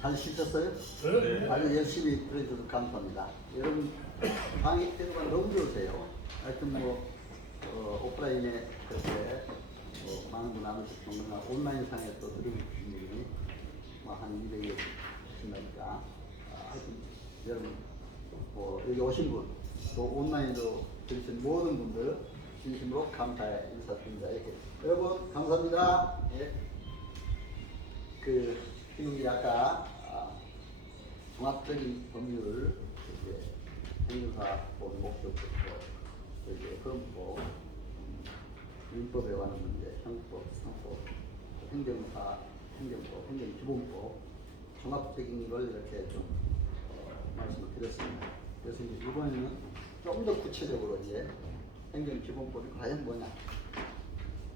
잘 쉬셨어요? 네. 아주 열심히 들어주셔서 감사합니다. 여러분 강의 태도가 너무 좋으세요. 하여튼 오프라인에 그렇게 많은 분 안 오셨지만 온라인상에 또 들으신 분이 한 200여 계신다니까 하여튼 여러분 여기 오신 분 또 온라인으로 들으신 모든 분들 진심으로 감사의 인사드립니다. 이렇게. 여러분 감사합니다. 예. 지금 아까 종합적인 법률 행정사법 목적부터 헌법, 민법에 관한 문제, 형법, 행정법, 행정기본법 종합적인 걸 이렇게 좀 말씀을 드렸습니다. 그래서 이제 이번에는 좀 더 구체적으로 이제 행정기본법이 과연 뭐냐,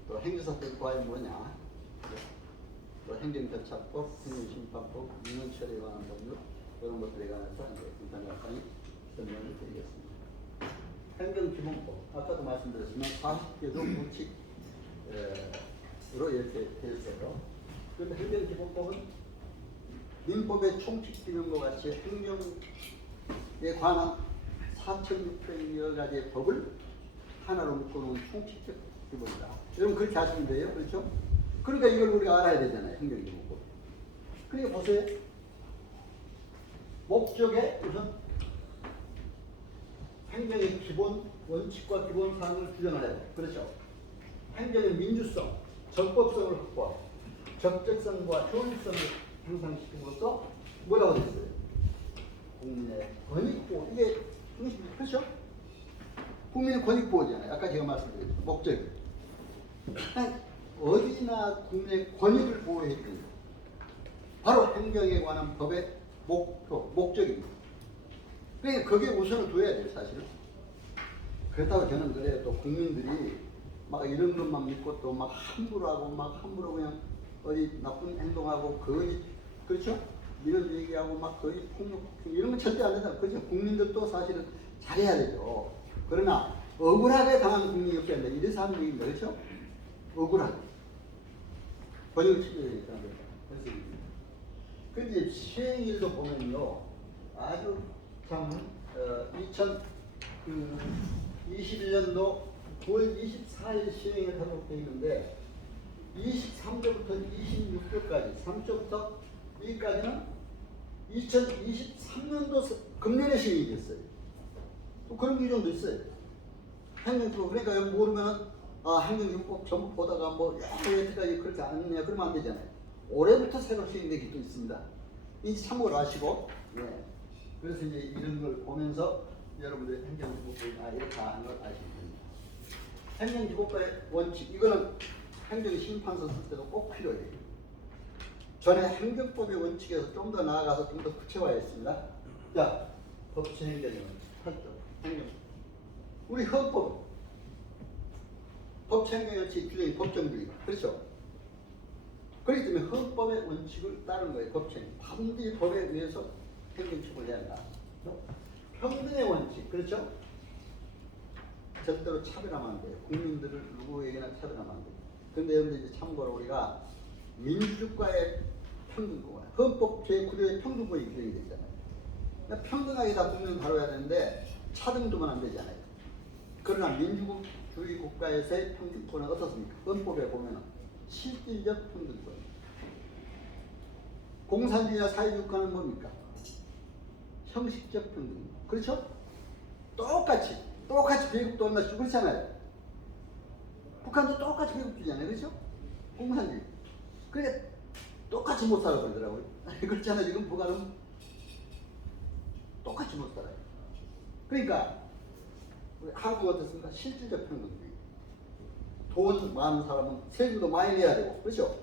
또 행정사법이 과연 뭐냐, 또 행정절차법, 행정심판법, 민원처리에 관한 법률 그런 것들에 관해서 이제 간단히 설명을 드리겠습니다. 행정기본법 아까도 말씀드렸지만 40개조 규칙으로 이렇게 되어 있어요. 그런데 행정기본법은 민법의 총칙기능과 같이 행정에 관한 4,600여 가지의 법을 하나로 묶어놓은 총칙적 기본이다. 여러분 그렇게 하시면 돼요, 그렇죠? 그러니까 이걸 우리가 알아야 되잖아요, 행정기본법. 그러니까 보세요. 목적에 우선 행정의 기본 원칙과 기본 사항을 규정을 해요. 그렇죠? 행정의 민주성, 적법성을 확보하고 적절성과 효율성을 향상시킴으로써 뭐라고 되어 있어요? 국민의 권익보호. 이게 그렇죠? 국민의 권익보호잖아요. 아까 제가 말씀드렸죠. 목적이. 어디나 국민의 권익을 보호해야 됩니다. 바로 행정에 관한 법의 목적입니다. 그러니까 거기에 우선을 둬야 돼요, 사실은. 그렇다고 저는 그래요. 또 국민들이 막 이런 것만 믿고 또 막 함부로 하고 막 함부로 그냥 어디 나쁜 행동하고 거짓, 그렇죠? 이런 얘기하고 막 거짓 폭력 이런 건 절대 안 된다. 그렇죠? 국민들도 사실은 잘해야 되죠. 그러나 억울하게 당한 국민이 없어야 된다. 이래서 하는 얘기입니다. 그렇죠? 억울하게. 권익을 지켜야 되니까. 그래서 근데 시행일도 보면요. 아주 참 2021년도 9월 24일 시행을 하도록 되어 있는데 23조부터 26조까지 3조부터 여기까지는 2023년도 금년에 시행이 됐어요. 또 그런 규정도 있어요. 행정기본. 그러니까 여기 모르면 행정기본법 전부 보다가 여태까지 그렇게 안 했냐 그러면 안 되잖아요. 올해부터 새로 시행되기 도 있습니다. 이 참고를 하시고, 예. 그래서 이제 이런 걸 보면서 여러분들이 행정기본법이 이렇게 하는 걸 아시면 됩니다. 행정기본법의 원칙, 이거는 행정심판서 쓸 때도 꼭 필요해요. 전에 행정법의 원칙에서 좀 더 나아가서 좀 더 구체화했습니다. 자, 법치행정의 원칙, 행정. 우리 헌법, 법치행정의 원칙 규정이 법정주의, 그렇죠? 그렇기 때문에 헌법의 원칙을 따르는 거예요. 법치행정. 반드시 법에 의해서 행정처벌을 해야 한다. 평등의 원칙, 그렇죠? 절대로 차별하면 안 돼요. 국민들을 누구에게나 차별하면 안 돼요. 그런데 여러분들 이제 참고로 우리가 민주주의과의 평등권, 헌법 제9조의 평등권이 규정이 되어 있잖아요. 그러니까 평등하게 다 국민을 다뤄야 되는데 차등두면 안 되잖아요. 그러나 민주주의 국가에서의 평등권은 어떻습니까? 헌법에 보면 실질적 평등권. 공산주의나 사회주의 국가는 뭡니까? 형식적 평등. 그렇죠? 똑같이 배급도 얼마 주고 그렇잖아요. 북한도 똑같이 배급 주잖아요. 그렇죠? 공산주의. 그러니까 똑같이 못 살아 그러더라고요. 그렇잖아요. 지금 북한은 똑같이 못 살아요. 그러니까 우리 한국 어떻습니까? 실질적 평등주의. 돈 많은 사람은 세금도 많이 내야 되고, 그렇죠?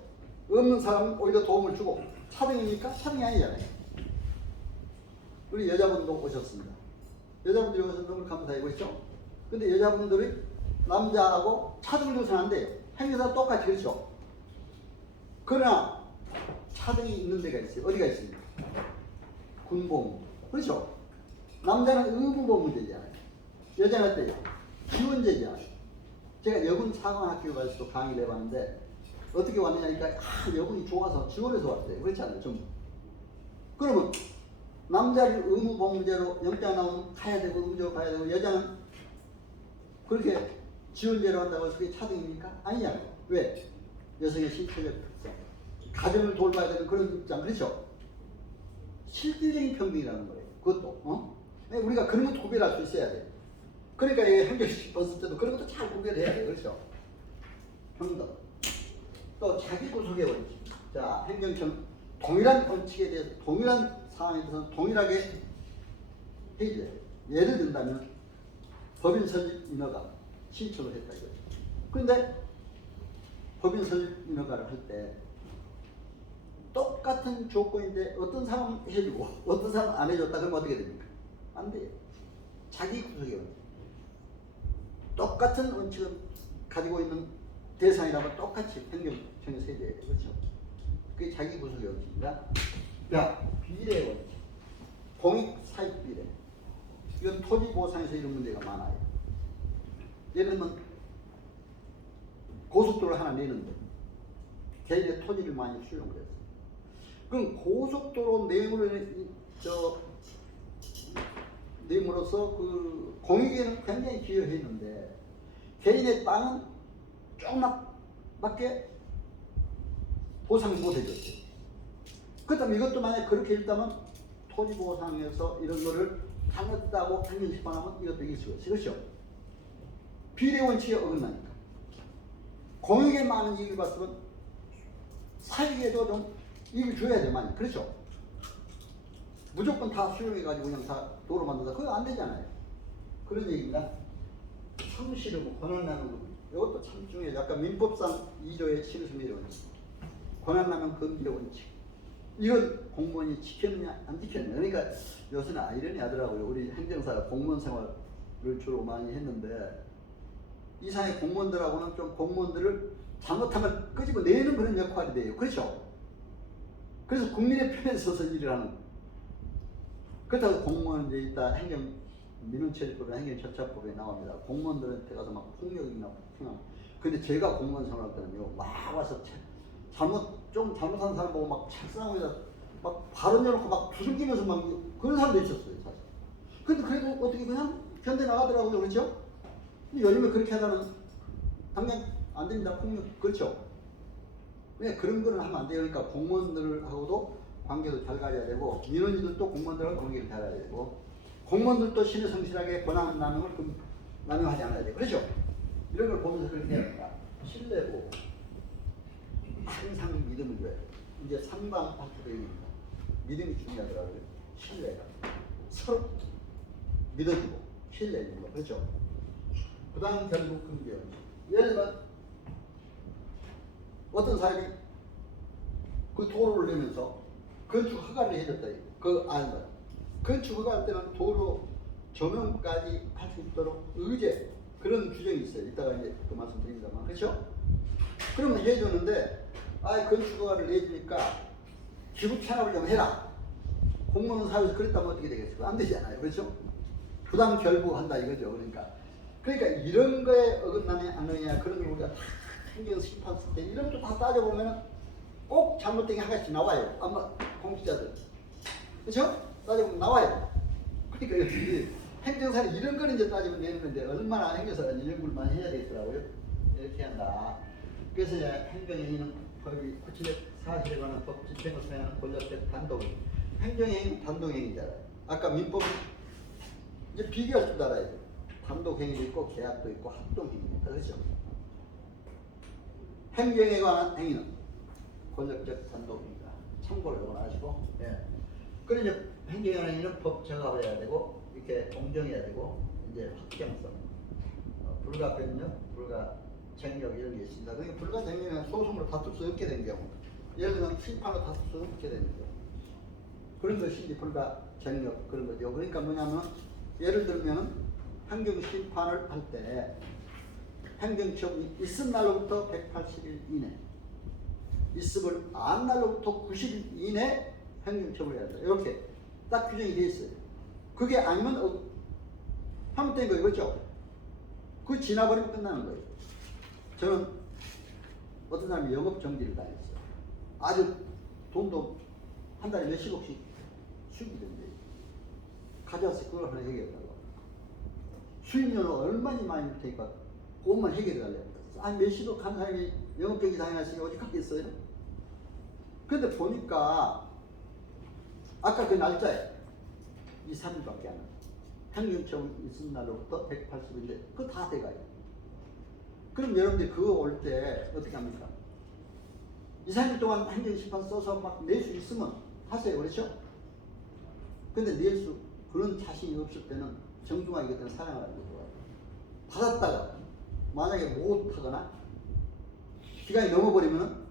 없는 사람은 오히려 도움을 주고, 차등이니까 차등이 아니잖아요. 우리 여자분도 오셨습니다. 여자분들이 오셔서 너무 감사해요. 그렇죠? 근데 여자분들이 남자하고 차등을 줘서는 안 돼요. 행위사 똑같이, 그렇죠? 그러나 차등이 있는 데가 있어요. 어디가 있습니까? 군복무. 그렇죠? 남자는 의무복무제잖아요. 여자는 어때요? 지원제잖아요. 제가 여군 사관학교 가서 또 강의를 해봤는데 어떻게 왔느냐니까 여군이 좋아서 지원해서 왔대요. 그렇지 않아요? 전부. 그러면 남자를 의무범죄로 영장 나오면 가야 되고 의무적으로 가야 되고 여자는 그렇게 지원제로 한다고 해서 그게 차등입니까? 아니냐고. 왜? 여성의 신체적 특성, 가정을 돌봐야 되는 그런 입장, 그렇죠? 실질적인 평등이라는 거예요. 그것도 우리가 그런 것도 구별할 수 있어야 돼. 그러니까 이 행정식 봤을 때도 그런 것도 잘 구별해야 돼, 그렇죠? 평등. 또 자기 구속의 원칙. 자, 행정처는 동일한 원칙에 대해서 동일한 상황에 대해서는 동일하게 해줘야 돼. 예를 든다면 법인 설립 인허가 신청을 했다 이거죠. 그런데 법인 설립 인허가를 할 때 똑같은 조건인데 어떤 사람은 해주고 어떤 사람은 안 해줬다 그러면 어떻게 됩니까? 안 돼요. 자기 구속의 원칙. 똑같은 원칙을 가지고 있는 대상이라면 똑같이 행정청에서 해줘야 돼요. 그렇죠? 그게 자기 구속의 원칙입니다. 자, 비례 원칙. 공익 사익 비례. 이건 토지 보상에서 이런 문제가 많아요. 예를 들면 고속도로를 하나 내는데 개인의 토지를 많이 수용을 했어. 그럼 고속도로 내므로서 그 공익에는 굉장히 기여했는데 개인의 땅은 조금밖에 보상 못 해줬어요. 그렇다면 이것도 만약에 그렇게 했다면 토지 보상에서 이런 거를 잘못했다고 행정심판하면 이것도 이길 수가 있어요. 그렇죠? 비례 원칙에 어긋나니까. 공익에 많은 이익을 봤으면 사익에도 좀 이익을 줘야 돼, 많이. 그렇죠? 무조건 다 수용해가지고 그냥 다 도로 만든다. 그거 안 되잖아요. 그런 얘기입니다. 성실하고 권한 나누는 이것도 참 중요해요. 약간 민법상 2조의 신수미의 원칙. 권한 나누는 금기의 원칙. 이건 공무원이 지켰느냐 안 지켰느냐. 그러니까 요새는 아이러니하더라고요. 우리 행정사가 공무원 생활을 주로 많이 했는데 이상의 공무원들하고는 좀 공무원들을 잘못하면 끄집어내는 그런 역할이 돼요. 그렇죠? 그래서 국민의 편에 서서 일을 하는 거예요. 그렇다고 공무원 이제 이따 행정 민원처리법이나 행정절차법에 나옵니다. 공무원들한테 가서 막 폭력이나 폭행하고. 근데 제가 공무원 생활할 때는요, 막 와서 좀 잘못한 사람 보고 막 책상 위에다 막 발언 해놓고 막 두들기면서 막 그런 사람도 있었어요, 사실. 근데 그래도 어떻게 그냥 견뎌 나가더라고요, 그렇죠? 근데 요즘에 그렇게 하다는 당장 안 됩니다, 폭력. 그렇죠? 그냥 그런 거는 하면 안 돼요. 그러니까 공무원들하고도 관계도 잘 가져야 되고 민원인들도 공무원들하고 관계를 잘 가져야 되고 공무원들도 신의 성실하게 권한 나눔을 남용하지 않아야 돼요. 그렇죠? 이런 걸 보면서 그렇게 해야 됩니다. 신뢰고 항상 믿음을 줘야 돼요. 이제 3방 8부대입니다. 믿음이 중요하더라고요. 신뢰가. 서로 믿어주고 신뢰해주는 거. 그렇죠? 그 다음 결국 금기요. 예를 들면 어떤 사람이 그 도로를 내면서 건축 허가를 해줬다. 건축 허가할 때는 도로 조명까지 할 수 있도록 의제 그런 규정이 있어요. 이따가 이제 그 말씀드립니다만. 그렇죠? 그러면 해주는데 건축 허가를 내주니까 기부 찬압을 좀 해라. 공무원 사회에서 그랬다면 어떻게 되겠어요? 안 되잖아요. 그렇죠? 부당 결부한다 이거죠. 그러니까 이런 거에 어긋나냐 안 어긋나냐 그런 걸 우리가 다 행정 심판 쓸 때 이런 것도 다 따져보면 꼭 잘못된 게 하나씩 나와요. 아마 공직자들. 그렇죠? 따져보면 나와요. 그러니까 여기 행정사는 이런 거는 이제 따지면 되는 건데 얼마나 행정사가 연구를 많이 해야 되겠더라고요. 이렇게 한다. 그래서 이제 행정행위는 법이 구체적 사실에 관한 법 집행을 수행하는 권력적 단독행위. 행정행위는 단독행위잖아요. 아까 민법 이제 비교할 줄 알아야 돼요. 단독행위도 있고 계약도 있고 합동행위입니다. 그렇죠? 행정에 관한 행위는 권력적 단독입니다. 참고를 요건 하시고. 예. 그리고 이제 행정에 관한 행위는 법 적합해야 되고 이렇게 공정해야 되고 이제 확정성, 불가변력, 불가쟁력 이런 게 있습니다. 그러니까 불가쟁력은 소송으로 다툴 수 없게 된 경우, 예를 들면 심판으로 다툴 수 없게 되는 경우 그런 것이 이제 불가쟁력 그런 거죠. 그러니까 뭐냐면 예를 들면은 행정심판을 할 때 행정처분이 있은 날로부터 180일 이내, 있음을 안 날로부터 90일 이내 행정처분을 해야 된다. 이렇게 딱 규정이 되어 있어요. 그게 아니면 잘못된 거예요. 그렇죠? 그 지나버리면 끝나는 거예요. 저는 어떤 사람이 영업정지를 당했어요. 아주 돈도 한 달에 몇십억씩 수익이던데 가져와서 그걸 하나 해결하고 수익료는 얼마나 많이 줄 테니까 그것만 해결해달라고. 아니 몇시도 간 사람이 영업경기 당해놨으니 어디 갔겠어요? 근데 보니까 아까 그 날짜에 2, 3일밖에 안 해. 행정청 있은 날로부터 180일인데 그거 다 돼가요. 그럼 여러분들 그거 올 때 어떻게 합니까? 2, 3일 동안 행정심판 써서 막 낼 수 있으면 하세요. 그렇죠? 근데 낼 수 그런 자신이 없을 때는 정중하게 그때는 사랑을 하는 게 좋아요. 받았다가 만약에 못하거나 기간이 넘어버리면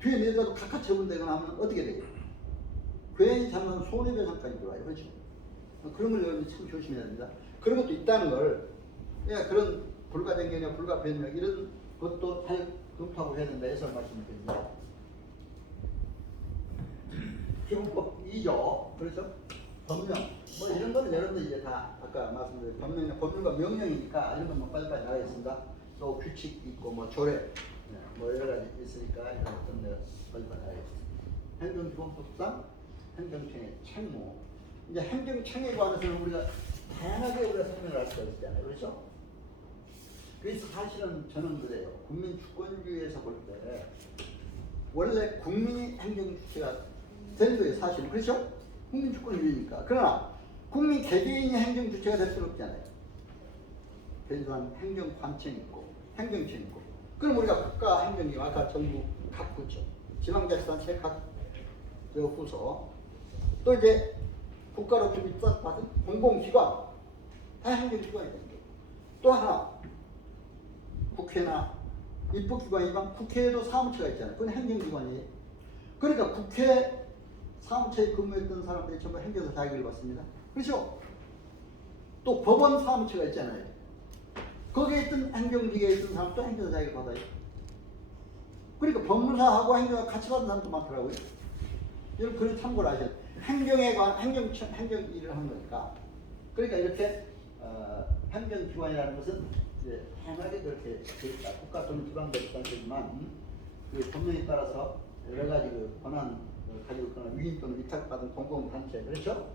뒤에 내더라도 각각 처분되거나 하면 어떻게 돼요? 괜히 잘못하면 손해배상까지 들어와요. 그렇죠? 그런 걸 여러분이 참 조심해야 됩니다. 그런 것도 있다는 걸, 예, 그런 불가정경이나 불가변명 이런 것도 잘 검토하고 해야 된다 해서 말씀을 드립니다. 기본법 2조, 그렇죠? 법령, 뭐 이런 거는 여러분들 이제 다 아까 말씀드린 법령과 명령이니까 이런 건뭐 빨리빨리 나가겠습니다. 또 규칙 있고 뭐 조례, 예, 뭐 여러 가지 있으니까 이런 것들은 내가 빨리빨리 나가겠습니다. 행정기본법상 행정청의 책무. 이제 행정청에 관해서는 우리가 다양하게 우리가 설명을 할 수가 있잖아요. 그렇죠? 그래서 사실은 저는 그래요. 국민 주권주의에서 볼 때 원래 국민이 행정 주체가 되는 거예요. 사실은. 그렇죠? 국민 주권주의니까. 그러나 국민 개개인이 행정 주체가 될 수는 없잖아요. 그래서 행정관청이 있고 행정청이 있고 그럼 우리가 국가 행정기 아까 정부 각 부처 지방자치단체 각 부서 또 이제 국가로 주립받은 공공기관 다 행정기관이 되는 거예요. 또 하나 국회나 입법기관이지만 국회에도 사무처가 있잖아요. 그건 행정기관이에요. 그러니까 국회 사무처에 근무했던 사람들이 전부 행정사 자격을 받습니다. 그렇죠? 또 법원 사무처가 있잖아요. 거기에 있던 행정기계에 있던 사람도 행정사 자격을 받아요. 그러니까 법무사하고 행정사 같이 받은 사람도 많더라고요. 여러분 그런 참고를 하셔야 돼요. 행정에 관한 행정 일을 하는 거니까. 그러니까 이렇게 행정기관이라는 것은 이제 다양하게 그렇게 되어 국가 또는 지방자치단체지만 그 법령에 따라서 여러 가지 그 권한 가지고 있거나 위임 또는 위탁받은 공공단체 그렇죠?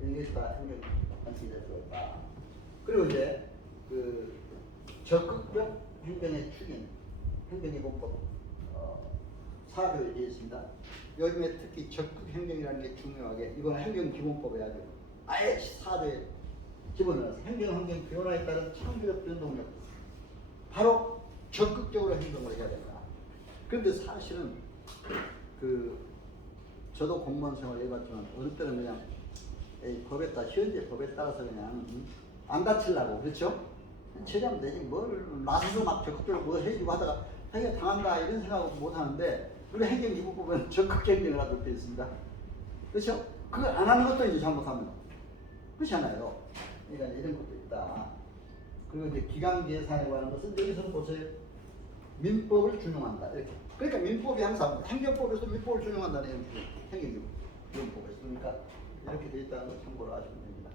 이런 게 다 행정단체에 들어있다. 그리고 이제 그 적극적 행정의 축인 행정기본법 4조에 되어 있습니다. 요즘에 특히 적극 행정이라는 게 중요하게 이건 행정기본법에 아예 4조에 집어넣어서 행정 변화에 따른 창조적 변동력 바로 적극적으로 행동을 해야 된다. 그런데 사실은 그 저도 공무원 생활 해봤지만 어느 때는 그냥 법에 따라 현재 법에 따라서 그냥 안 다치려고 그렇죠? 처리하면 되지 뭘 나서서 막 적극적으로 뭐 해주고 하다가 자기가 당한다 이런 생각을 못 하는데 우리 행정기본법은 적극 행정을 하도록 되어 있습니다. 그렇죠? 그걸 안 하는 것도 이제 잘못합니다. 그렇잖아요. 그러니까 이런 것도 있다. 그리고 이제 기강 계산에 관한 것은 여기서 보세요. 민법을 준용한다. 이렇게. 그러니까 민법이 항상 행정법에서 민법을 준용한다는 행정기본법에서 그러니까 이렇게 되어 있다는 걸 참고로 하시면 됩니다.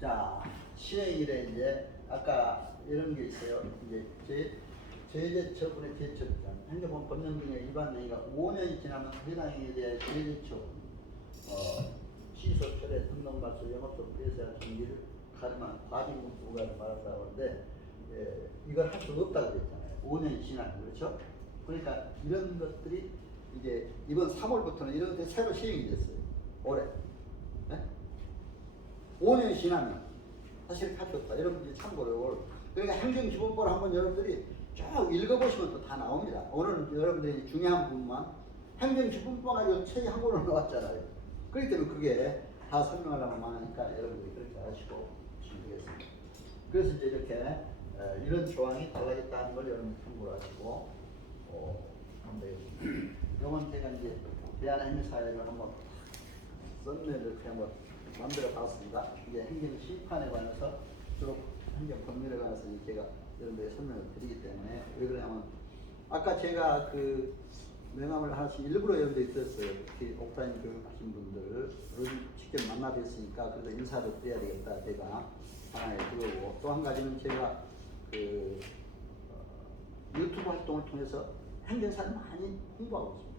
자, 시행일에 이제 아까 이런 게 있어요. 이제 제재 처분의 제처장 행정법 법령 등의 위반 행위가 5년이 지나면 해당 행위에 대해 제재 처분, 취소, 철회, 등록 말소, 영업소, 폐쇄한 정지를 가름한 과징금 부과를 말한다고 하는데 이걸 할 수 없다고 그랬잖아요. 5년이 지나면 그렇죠? 그러니까 이런 것들이 이제 이번 3월부터는 이런 것들이 새로 시행이 됐어요. 올해. 네? 5년이 지나면 사실 할 수 없다. 여러분들이 참고로 그러니까 행정기본법을 한번 여러분들이 쭉 읽어보시면 또 다 나옵니다. 오늘은 여러분들이 중요한 부분만 행정기본법 가지고 책이 한 권으로 나왔잖아요. 그렇기 때문에 그게 다 설명하려면 많으니까 여러분들이 그렇게 하시고 보시면 되겠습니다. 그래서 이제 이렇게 이런 조항이 달라졌다는 걸 여러분 참고로 하시고 하면 되겠습니다. 이건 제가 이제 대한행정사회를 한번 썸네일을 이렇게 한번 만들어 봤습니다. 이제 행정심판에 관해서 주로 행정법률에 관해서 제가 여러분들에게 설명을 드리기 때문에 왜 그러냐면 아까 제가 그 명함을 하나씩 일부러 여러분들이 드렸어요. 특히 오프라인 교육하신 분들을 직접 만나 뵀으니까 그래도 인사를 드려야 되겠다 제가 하나에 그러고 또 한 가지는 제가 그 유튜브 활동을 통해서 행정사를 많이 홍보하고 있습니다.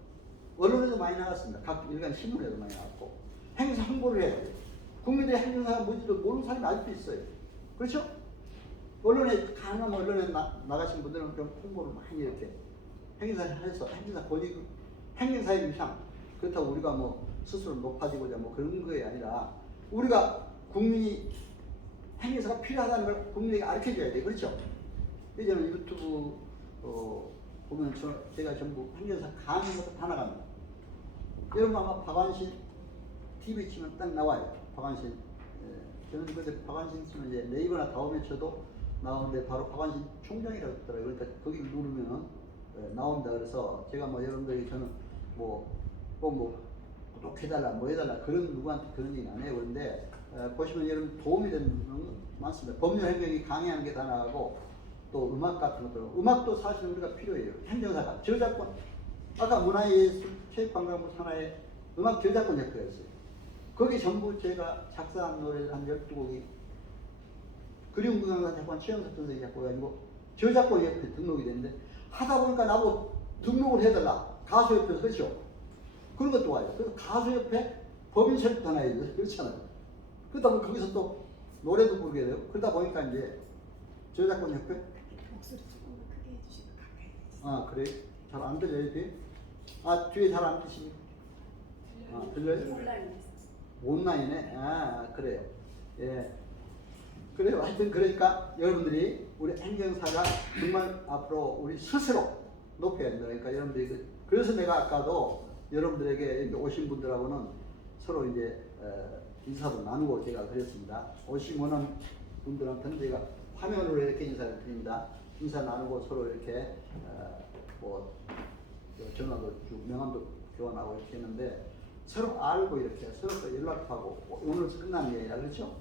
언론에도 많이 나갔습니다. 각 일간 신문에도 많이 나갔고 행사 홍보를 해야 돼요. 국민들이 행정사가 뭔지도 모르는 사람이 아직도 있어요. 그렇죠? 언론에 가능한 언론에 나가신 분들은 좀 홍보를 많이 이렇게 행정사를 해서 행정사 권익 행정사의 위상 그렇다고 우리가 뭐 스스로 높아지고자 뭐 그런 거에 아니라 우리가 국민이 행정사가 필요하다는 걸 국민에게 가르쳐줘야 돼요. 그렇죠? 예전에 유튜브 보면 제가 전부 행정사 강의 것도 다 나갑니다. 여러분 아마 박완신 TV 치면 딱 나와요. 박완신. 저는 그때 박완신 치면 이제 네이버나 다음에 쳐도 나오는데 바로 박완신 총장이라고 했더라고요. 그러니까 거기를 누르면은 나옵니다. 그래서 제가 뭐 여러분들이 저는 뭐 구독해달라 뭐 해달라 그런 누구한테 그런 얘기는 안 해요. 그런데 보시면 여러분 도움이 되는 건 많습니다. 법률 행정이 강의하는 게 다 나가고 또 음악 같은 것도 음악도 사실 우리가 필요해요. 행정사가 저작권 아까 문화예술 체육관광부 산하에 음악 저작권 협회였어요. 거기 전부 제가 작사한 노래 한 12곡이 그리운 공연사 작곡한 최영석 선생님이 작곡해가지고 저작권 협회 등록이 됐는데 하다 보니까 나보고 등록을 해달라. 가수협회에서 그렇죠? 그런 것도 와요. 그래서 가수협회 법인 설립도 하나 해야 돼요. 그렇잖아요. 그러다 보면 거기서 또 노래도 부르게 돼요. 그러다 보니까 이제 저작권 협회 목소리 조금만 크게 해주시면 가까이 해주세요. 아 그래? 잘 안 들려요 뒤에? 아 뒤에 잘 안 들리십니까? 아 들려요? 온라인에서. 온라인에? 아 그래요. 예. 그래요. 하여튼 그러니까 여러분들이 우리 행정사가 정말 앞으로 우리 스스로 높여야 된다. 그러니까 여러분들이 그래서 내가 아까도 여러분들에게 이렇게 오신 분들하고는 서로 이제 인사도 나누고 제가 그랬습니다. 오신 분들한테는 제가 화면으로 이렇게 인사를 드립니다. 인사 나누고 서로 이렇게 뭐 전화도 쭉 명함도 교환하고 이렇게 했는데 서로 알고 이렇게 서로 또 연락하고 오늘 끝난 게 아니라 그렇죠?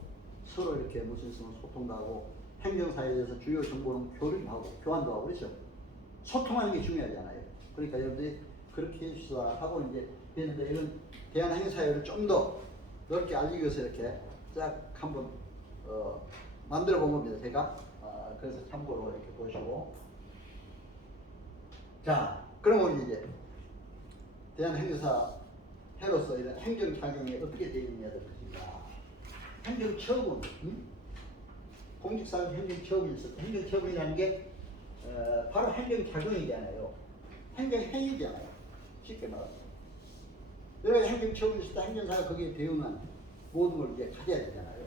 서로 이렇게 무슨 소통도 하고 행정사에 대해서 주요 정보는 교류도 하고 교환도 하고 그렇죠? 소통하는 게 중요하잖아요. 그러니까 여러분들이 그렇게 해주시다 하고 이제 됐는데 이런 대한행사회를 좀 더 넓게 알리기 위해서 이렇게 쫙 한번 만들어 본 겁니다. 제가 그래서 참고로 이렇게 보시고 자 그럼 우리 이제 대한행사회로서 이런 행정작용이 어떻게 되어 있느냐를 보니까 행정처분 공직사회 행정처분이 있었고 행정처분이라는 게 바로 행정작용이잖아요. 행정행위잖아요. 쉽게 말하면 여러 가지 행정처분이 있을 때 행정사가 거기에 대응한 모든 걸 이제 가져야 되잖아요.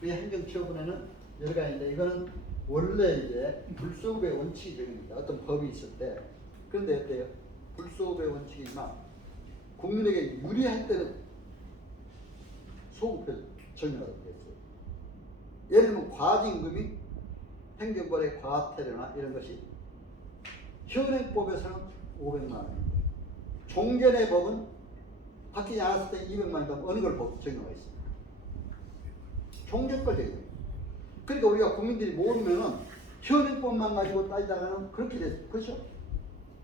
그 행정처분에는 여러 가지인데 이거는 원래 이제 불소급의 원칙이 적용입니다. 어떤 법이 있을 때 그런데 어때요? 불소급의 원칙이지만 국민에게 유리할 때는 소급해서 적용하도록 했어요. 예를 들면 과징금이 행정벌의 과태료나 이런 것이 현행법에서는 500만 원입니다. 종전의 법은 바뀌지 않았을 때 200만 원 어느 걸 적용하고 있습니다. 종전 걸 적용해요. 그러니까 우리가 국민들이 모르면은 현행법만 가지고 따지다가는 그렇게 돼요. 그렇죠?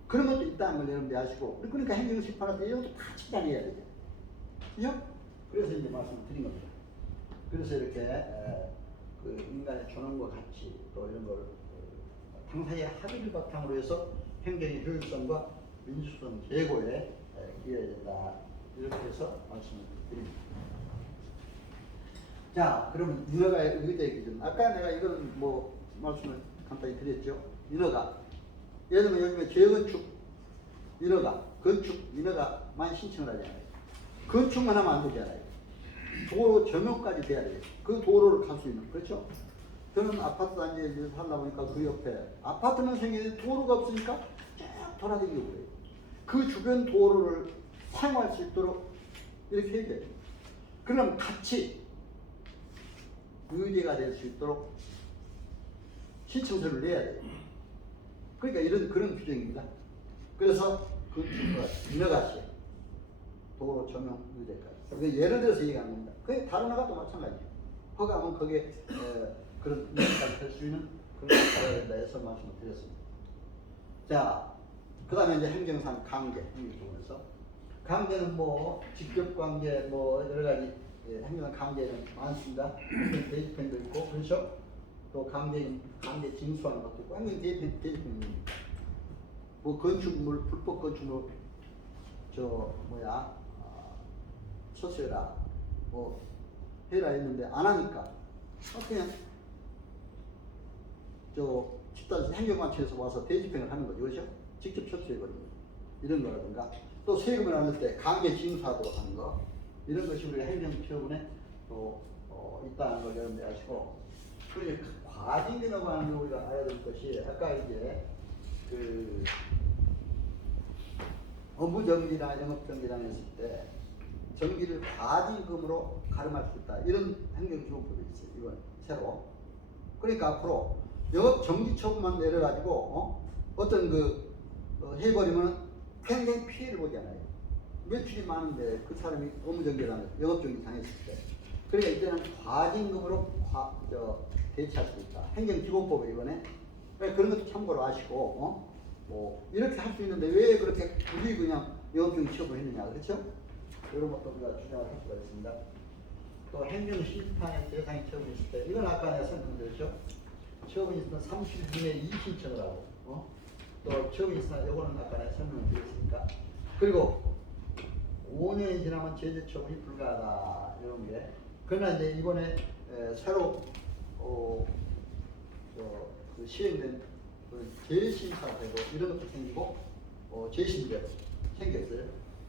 그런 것도 있다는 걸 여러분들이 아시고 그러니까 행정심판한테 이런 것도 다 측량해야 되죠. 그죠? 그래서 이제 말씀을 드린 겁니다. 그래서 이렇게 그 인간의 존엄과 가치 또 이런 걸 당사의 합의를 바탕으로 해서 행정의 효율성과 민주성 제고에 기여해야 된다. 이렇게 해서 말씀을 드립니다. 자, 그러면 인허가의 의대 기준. 아까 내가 이건 뭐 말씀을 간단히 드렸죠. 인허가. 예를 들면 요즘에 재건축 인허가, 건축 인허가 많이 신청을 하잖아요. 건축만 하면 안 되잖아요. 도로 전용까지 돼야 돼요. 그 도로를 갈 수 있는. 그렇죠? 저는 아파트 단지에 살다 보니까 그 옆에 아파트만 생기는데 도로가 없으니까 쫙 돌아다니고 그래요. 그 주변 도로를 사용할 수 있도록 이렇게 해야 돼요. 그럼 같이 의제가 될 수 있도록 신청서를 내야 돼요. 그러니까 그런 규정입니다. 그래서 건축과 인허가 시 도로 전용 의제까지. 예를 들어서 얘기하는 겁니다. 그게 다른 나라도 마찬가지예요. 허가하면 거기에 그런 인허가까지 할 수 있는 그런 걸 받아야 된다 해서 말씀을 드렸습니다. 자, 그 다음에 이제 행정상 강제, 행정부분에서 강제는 뭐 직접 관계 뭐 여러 가지 행정상 강제는 많습니다. 대집행도 있고 그렇죠? 또 강제 징수하는 것도 있고 행정 대집행입니다. 뭐 건축물 불법 건축물 처치해라 뭐 해라 했는데 안 하니까 그냥 집단 행정관청에서 와서 대집행을 하는 거죠. 그렇죠? 직접 처치해버리는 거죠. 이런 거라든가 또 세금을 안 낼 때 강제 징수하도록 하는 거 이런 것이 우리가 행정처분에 또 있다는 걸 여러분들 아시고 그리고 과징금이라고 하는 거 우리가 알아야 될 것이 아까 이제 그 업무정지나 영업정지랑 했을 때 정기를 과징금으로 가름할 수 있다. 이런 행정기본법이 있어요. 이건 새로. 그러니까 앞으로 영업정지 처분만 내려가지고 어떤 해버리면 굉장히 피해를 보잖아요. 매출이 많은데 그 사람이 업무정지라는 영업정지 당했을 때. 그러니까 이때는 과징금으로 대체할 수 있다. 행정기본법에 이번에 그런 것도 참고로 아시고 이렇게 할 수 있는데 왜 그렇게 굳이 그냥 영업정지 처분했느냐, 그렇죠? 이런 것도 우리가 주장을 할 수가 있습니다. 또 행정심판의 대상이 처분했을 때 이건 아까 내가 설명드렸죠. 처분이 있으면 30일 이내에 이의신청을 하고 또 처분이 있으면 이거는 아까 내가 설명드렸으니까 그리고 5년이 지나면 제재 처분이 불가하다 이런 게 그러나 이제 이번에 새로 시행된 재심사제도 이런 것도 생기고 재심제도 생겼어요.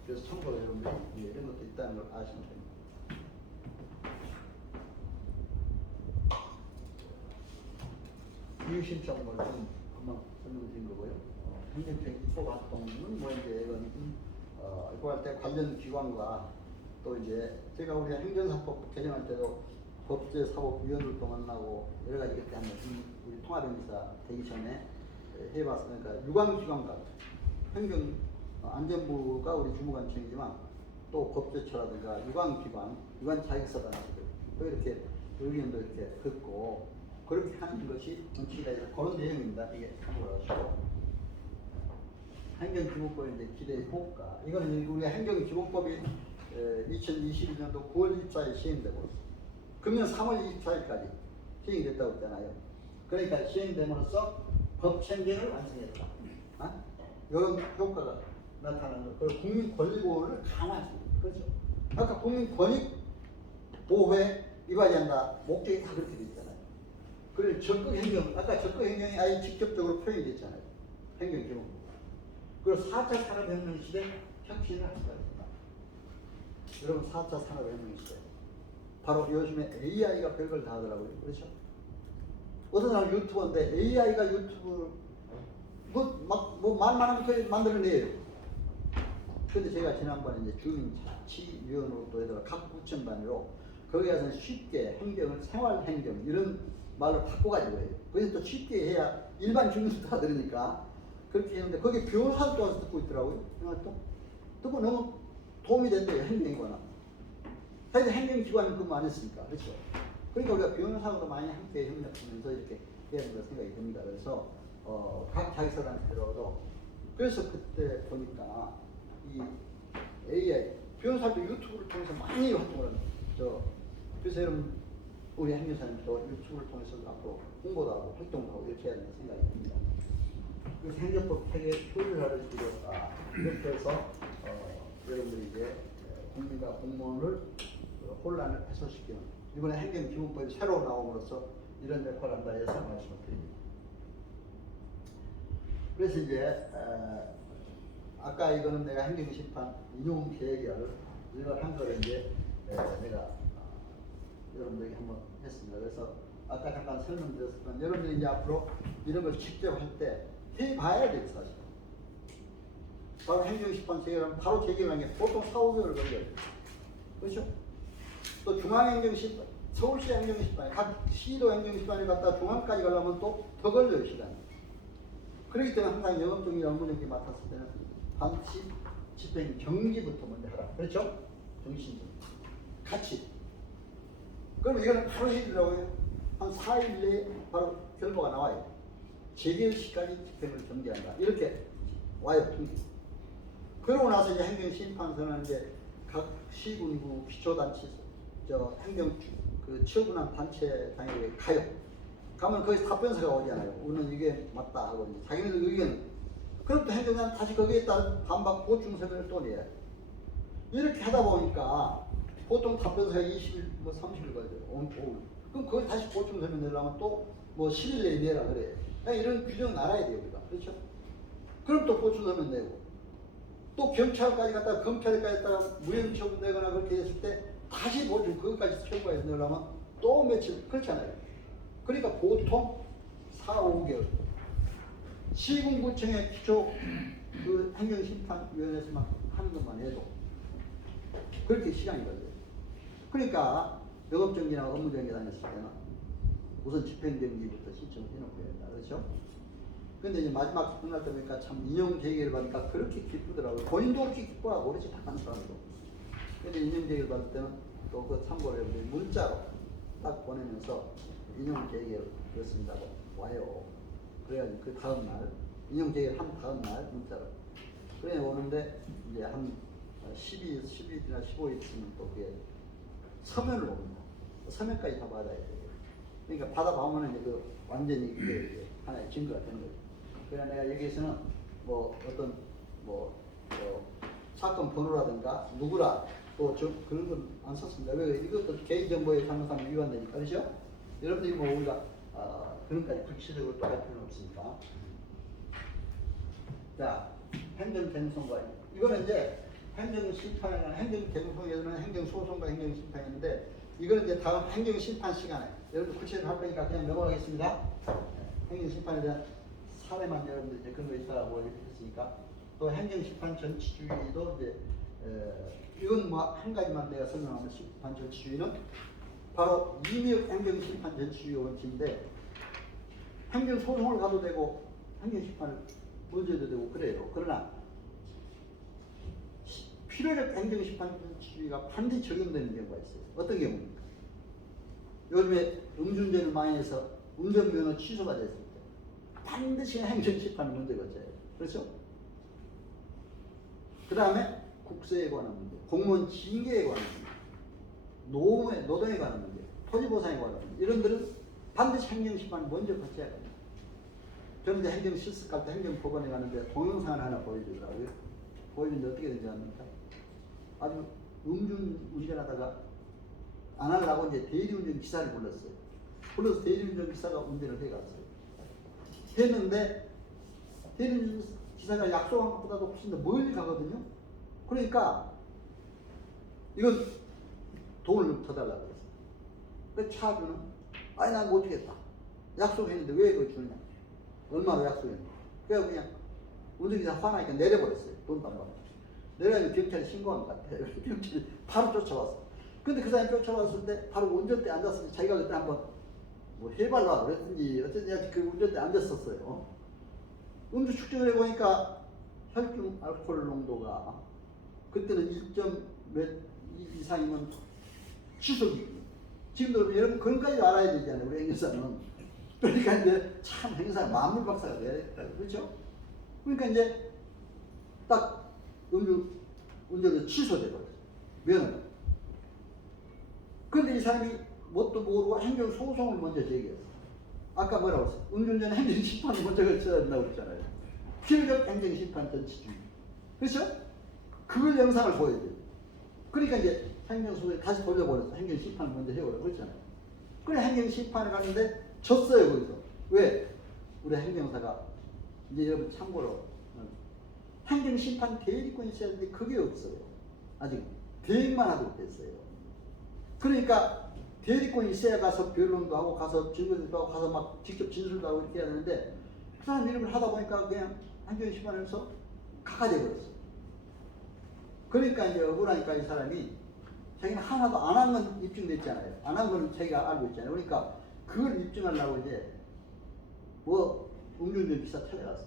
그래서 참고로 여러분들이 이런 것도 있다는 걸 아시면 됩니다. 이유신청을 좀 한번 설명드린 거고요. 행정적 입법 활동은 뭐 이제 이건 입법할 때 관련 기관과 또 이제 제가 우리 행정사법 개정할 때도 법제사법위원들도 만나고 여러 가지 그때 한번 우리 통합행사 되기 전에 해봤으니까 그러니까 유관기관과 행정안전부가 우리 주무관청이지만 또 법제처라든가 유관기관, 유관자격사단들 또 이렇게 의견도 이렇게 듣고 그렇게 하는 것이 정치가 그런 내용입니다. 이게 참고하시고 행정기본법의 이제 기대 효과 이거는 우리가 행정기본법이 2021년도 9월 24일 시행되고 금년 3월 24일까지 시행됐다고 했잖아요. 그러니까 시행됨으로써 법 체계를 완성했다. 이런 효과가 나타나는 거. 그리고 국민 권리 보호를 강화했습니다. 그렇죠? 아까 국민 권익 보호에 이바지한다. 목적이 다 그렇게 돼 있잖아요. 그리고 적극 행정, 아까 적극 행정이 아예 직접적으로 표현이 됐잖아요. 행정기본법. 그리고 4차 산업혁명 시대 혁신을 할 수가 있다. 여러분 4차 산업혁명 시대. 바로 요즘에 AI가 별걸 다 하더라고요. 그렇죠? 어떤 사람 유튜버인데 AI가 유튜브 말만 하면 그걸 만들어내요. 근데 제가 지난번에 이제 주민자치위원으로 또 해서 각 구청 단위로 거기 가서 쉽게 행정을 생활행정 이런 말로 바꿔가지고 해요. 그래서 또 쉽게 해야 일반 주민도 다 들으니까 그렇게 했는데 거기 변호사도 와서 듣고 있더라고요. 듣고 너무 도움이 됐대요. 행정에 관한. 사실 행정기관은 근무 안 했으니까. 그렇죠? 그러니까 우리가 변호사하고도 많이 함께 협력하면서 이렇게 해야 된다 생각이 듭니다. 그래서 각 자기사단체로도 그래서 그때 보니까 이 AI 변호사도 유튜브를 통해서 많이 활동을 합니다. 그래서 여러분 우리 행정사님도 유튜브를 통해서 앞으로 홍보도 하고 활동도 하고 이렇게 해야 된다 생각이 듭니다. 그래서 행정법 체계 효율화를 이뤘다. 이렇게 해서 여러분들이 이제 국민과 공무원을 혼란을 해소시키는 이번에 행정기본법이 새로 나옴으로써 이런 역할을 한다 해서 말씀을 드립니다. 그래서 이제 아까 이거는 내가 행정심판 인용 계획을 이걸 한 거를 이제 내가 여러분들에게 한번 했습니다. 그래서 아까 잠깐 설명드렸지만 여러분들이 이제 앞으로 이런 걸 직접 할 때 해봐야 돼요. 사실 바로 행정심판 체계라면 바로 체계라는 게 보통 4, 5개월 걸려요. 그렇죠? 또 중앙행정심판, 서울시 행정심판에 각 시도 행정심판에 갔다 중앙까지 가려면 또 더 걸려요. 시간이. 그렇기 때문에 항상 영업정지, 업무정지 맡았을 때는 반드시 집행 정지부터 먼저 하라. 그렇죠? 정신정 같이. 그럼 이거는 바로 해주려고요. 한 4일 내에 바로 결과가 나와요. 재개월 시까지 집행을 정지한다. 이렇게 와요. 그러고 나서 이제 행정심판서는 이제 각 시군구 기초단체, 행정 처분한 단체 단위에 가요. 가면 거기서 답변서가 오잖아요. 우리는 이게 맞다 하고 이제 자기네들 의견. 그럼 또 행정관 다시 거기에 따른 반박 보충 서면을 또 내요. 이렇게 하다 보니까 보통 답변서가 20일, 뭐 30일 걸려요. 그럼 그걸 다시 보충 설명 내려면 또 뭐 10일 내에 내라 그래. 이런 규정은 알아야 돼요, 우리가. 그렇죠? 그럼 또 보충 설명 내고. 또 경찰까지 갔다가 검찰까지 갔다가 무혐의 처분되거나 그렇게 했을 때 다시 보충 그것까지 청구해서 내려면 또 며칠 그렇잖아요. 그러니까 보통 4, 5개월. 시군구청의 기초 그 행정심판위원회에서만 하는 것만 해도 그렇게 시간이 걸려요. 그러니까 영업정지나 업무정지 다녔을 때는 우선 집행정지부터 신청을 해놓고 해야 된다. 그렇죠? 근데 이제 마지막 끝날 때 보니까 참 인용재개를 받으니까 그렇게 기쁘더라고요. 본인도 그렇게 기뻐하고 그렇지 다른 사람도. 근데 인용재개를 받을 때는 또 그 참고를 해서 문자로 딱 보내면서 인용재개를 그렇습니다고 와요. 그래가지고 그 다음날 인용재개를 한 다음날 문자로 그래 오는데 이제 한 10일이나 15일 있으면 또 그게 서면을 옵니다. 서면까지 다 받아야 돼요. 그러니까 받아보면 이제 그 완전히 그게 하나의 증거가 되는 거죠. 그래 내가 여기에서는 뭐 어떤 사건 번호라든가 누구라 또 그런 건 안 썼습니다. 왜 이것도 개인정보에 관련하면 위반되니까 그렇죠? 여러분들이 뭐 우리가 그런 까지 구체적으로 또 할 필요는 없으니까. 자, 행정쟁송과 이거는 이제 행정심판이나 행정쟁송에서는 행정소송과 행정심판인데 이거는 이제 다음 행정심판 시간에 여러분들 구체적으로 할 거니까 그냥 넘어가겠습니다. 행정심판에 대한 사례만 여러분들 이제 그런 거 있다고 이렇게 했으니까 또 행정심판 전치주의도 이제 이건 뭐 한 가지만 내가 설명하면 심판 전치주의는 바로 이미역 행정심판 전치주의 원칙인데 행정소송을 가도 되고 행정심판을 먼저 해도 되고 그래요. 그러나 필요적 행정심판 전치주의가 반드시 적용되는 경우가 있어요. 어떤 경우입니까? 요즘에 음주운전을 많이 해서 운전면허 취소가 됐을 때 반드시 행정심판을 먼저 거쳐야 돼요. 그렇죠? 그 다음에 국세에 관한 문제, 공무원 징계에 관한 문제, 노동에 관한 문제, 토지보상에 관한 문제 이런 들은 반드시 행정심판을 먼저 거쳐야 합니다. 저는 이제 행정실습할 때 행정법원에 가는데 동영상을 하나 보여주더라고요. 보여주는데 어떻게 되지 않습니까? 아주 음주운전하다가 안 하려고 이제 대리운전 기사를 불렀어요. 불러서 대리운전 기사가 운전을 해갔어요. 했는데 대리운전 기사가 약속한 것보다도 훨씬 더 멀리 가거든요. 그러니까 이건 돈을 더 달라고 그랬어요. 그 차주는 아니 난 못 주겠다. 약속했는데 왜 그걸 주느냐. 얼마로 약속했는데. 그래서 그냥 운전기사 화나니까 내려버렸어요. 돈도 안 받고. 내려가면 경찰에 신고한 것 같아요. 경찰이 바로 쫓아왔어. 근데 그 사람이 쫓아왔을 때 바로 운전대에 앉았을 때 자기가 그때 한번 뭐 해발라 그랬든지 어쨌든 그 운전대에 앉았었어요. 음주 측정을 해보니까 혈중 알코올 농도가 그때는 1.몇 이상이면 취소기. 지금도 여러분 그런까지 알아야 되잖아요. 우리 행사는. 그러니까 이제 참 행사 만물 박사가 돼야겠다. 그렇죠? 그러니까 이제 딱 음주 운전을 취소돼 버렸어요. 면허. 그런데 이 사람이 뭣도 모르고 행정소송을 먼저 제기했어요. 아까 뭐라고 했어요? 음주운전 행정심판을 먼저 거쳐야 된다고 그랬잖아요. 필요적 행정심판 전치주의. 그렇죠? 그걸 영상을 보여줘요. 그러니까 이제 행정소송에 다시 돌려보냈어. 행정심판을 먼저 해오라고 그랬잖아요. 그래 행정심판을 갔는데 졌어요 거기서. 왜? 우리 행정사가 이제 여러분 참고로 행정심판 대리권이 있어야 되는데 그게 없어요. 아직 대행만 하도록 됐어요. 그러니까 대리권이 있어야 가서 변론도 하고 가서 증거도 하고 가서 막 직접 진술도 하고 이렇게 해야 되는데 그 사람 이름을 하다 보니까 그냥 행정심판에서 가가돼 버렸어. 그러니까 이제 억울하니까 이 사람이 자기는 하나도 안 한 건 입증됐잖아요. 안 한 건 자기가 알고 있잖아요. 그러니까 그걸 입증하려고 이제 뭐 음주운전 기사 찾아갔어.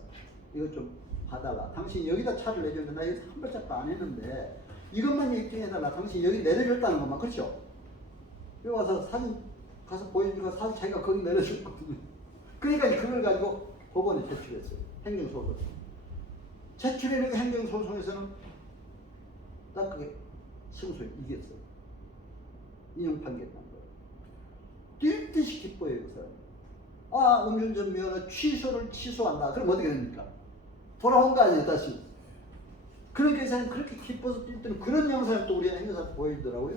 이거 좀 봐달라. 당신 여기다 차를 내줬는데 나 여기서 한 발짝도 안 했는데 이것만 입증해달라. 당신 여기 내려줬다는 것만. 그렇죠? 여기 와서 사진 가서 보여주니까 사진 자기가 거기 내려줬거든요. 그러니까 그걸 가지고 법원에 제출했어요. 행정소송. 제출해놓은 행정소송에서는 딱 그게 승소에 이겼어요. 인용 판결난 거예요. 뛸 듯이 기뻐해요, 그 사람. 아, 음주운전 면허 취소를 취소한다. 그럼 어떻게 됩니까? 돌아온 거 아니에요, 다시. 그렇게 사람 그렇게 기뻐서 뛰던 그런 영상을 또 우리 행사한테 보여주더라고요.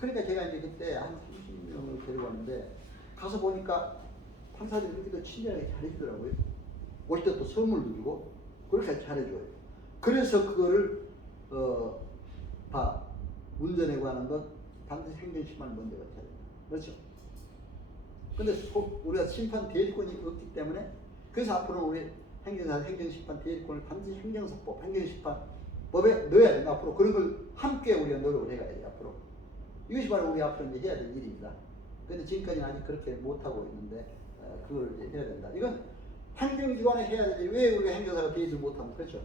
그러니까 제가 이제 그때 한 30명을 데리고 왔는데 가서 보니까 판사들이 그렇게도 친절하게 잘해주더라고요. 올 때 또 선물도 주고 그렇게 잘해줘요. 그래서 그거를 운전에 관한 것 반드시 행정심판 먼저 같아야 된다. 그렇죠? 근데 우리가 심판 대리권이 없기 때문에 그래서 앞으로 우리 행정심판 대리권을 반드시 행정사법, 행정심판법에 넣어야 된다. 앞으로 그런 걸 함께 우리가 노력을 해가야 돼요. 앞으로 이것이 바로 우리 앞으로 이제 해야 될 일입니다. 근데 지금까지는 아직 그렇게 못하고 있는데 그걸 이제 해야 된다. 이건 행정기관에 해야 되지 왜 우리가 행정사가 되지를 못하면 그렇죠?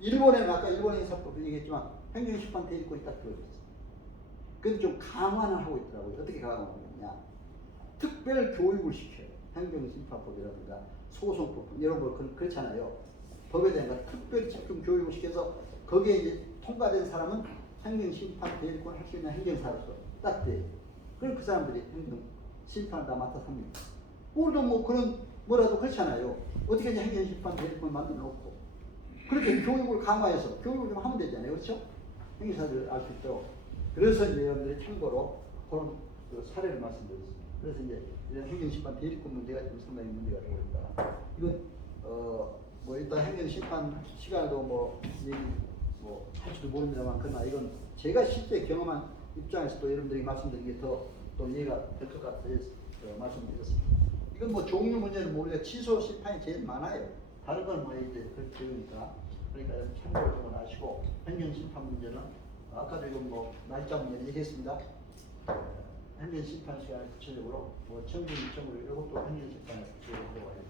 일본에는 아까 일본 행사법도 얘기했지만 행정심판 대리권이 딱 들어있어. 근데 좀 강화는 하고 있더라고요. 어떻게 강화하느냐? 특별 교육을 시켜요. 행정심판법이라든가 소송법 이런 걸 그렇잖아요. 법에 대한 걸 특별히 집중 교육을 시켜서 거기에 이제 통과된 사람은 행정심판 대리권 할 수 있는 행정사로서 딱 돼. 그럼 그 사람들이 행정심판을 다 맡아서 합니다. 우리도 뭐 그런 뭐라도 그렇잖아요. 어떻게 이제 행정심판 대리권을 만들어 놓고 그렇게 교육을 강화해서 교육을 좀 하면 되잖아요. 그렇죠? 행정사를 알 수 있도록. 그래서 이제 여러분들이 참고로 그런 사례를 말씀드렸습니다. 그래서 이제 이런 행정심판 대리권 문제가 좀 상당히 문제가 되고 있다. 이건 뭐 일단 행정심판 시간도 뭐 얘기 뭐 할지도 모릅니다만 그러나 이건 제가 실제 경험한 입장에서 또 여러분들이 말씀드린 게 더 또 이해가 될 것 같아서 말씀드렸습니다. 이건 뭐 종류 문제는 우리가 취소 심판이 제일 많아요. 다른 건 뭐 이제 그렇게 되니까 그러니까 참고를 좀 하시고 행정심판 문제는 아까도 이건 뭐 날짜 문제는 얘기했습니다. 행정심판 시간에 구체적으로 뭐 청구 요청으로 이것도 행정심판에 구체적으로 들어가야죠.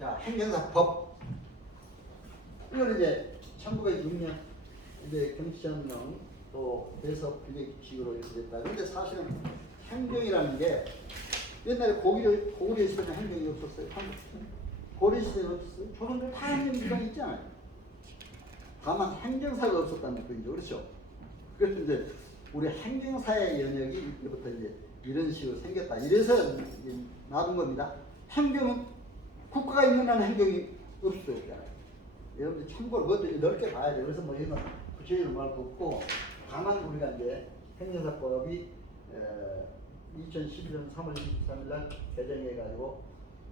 자, 행정사법. 이건 이제 1906년 이제 경찰령 또 대서 비례규칙으로 이렇게 됐다. 근데 사실은 행정이라는 게 옛날에 고구려 시대는 행정이 없었어요. 고려 시대는 없었어요. 조선들 다 행정기관이 있잖아요. 다만 행정사가 없었다는 거죠. 그렇죠? 그래서 이제 우리 행정사의 영역이 이때부터 이제 이런 식으로 생겼다. 이래서 놔둔 겁니다. 행정은 국가가 있는 한은 행정이 없어요. 여러분들 참고로 그것도 넓게 봐야 돼요. 그래서 뭐 이런 구체적으로 말할 거 없고 다만 우리가 이제 행정사법이 2011년 3월 23일 날 개정해가지고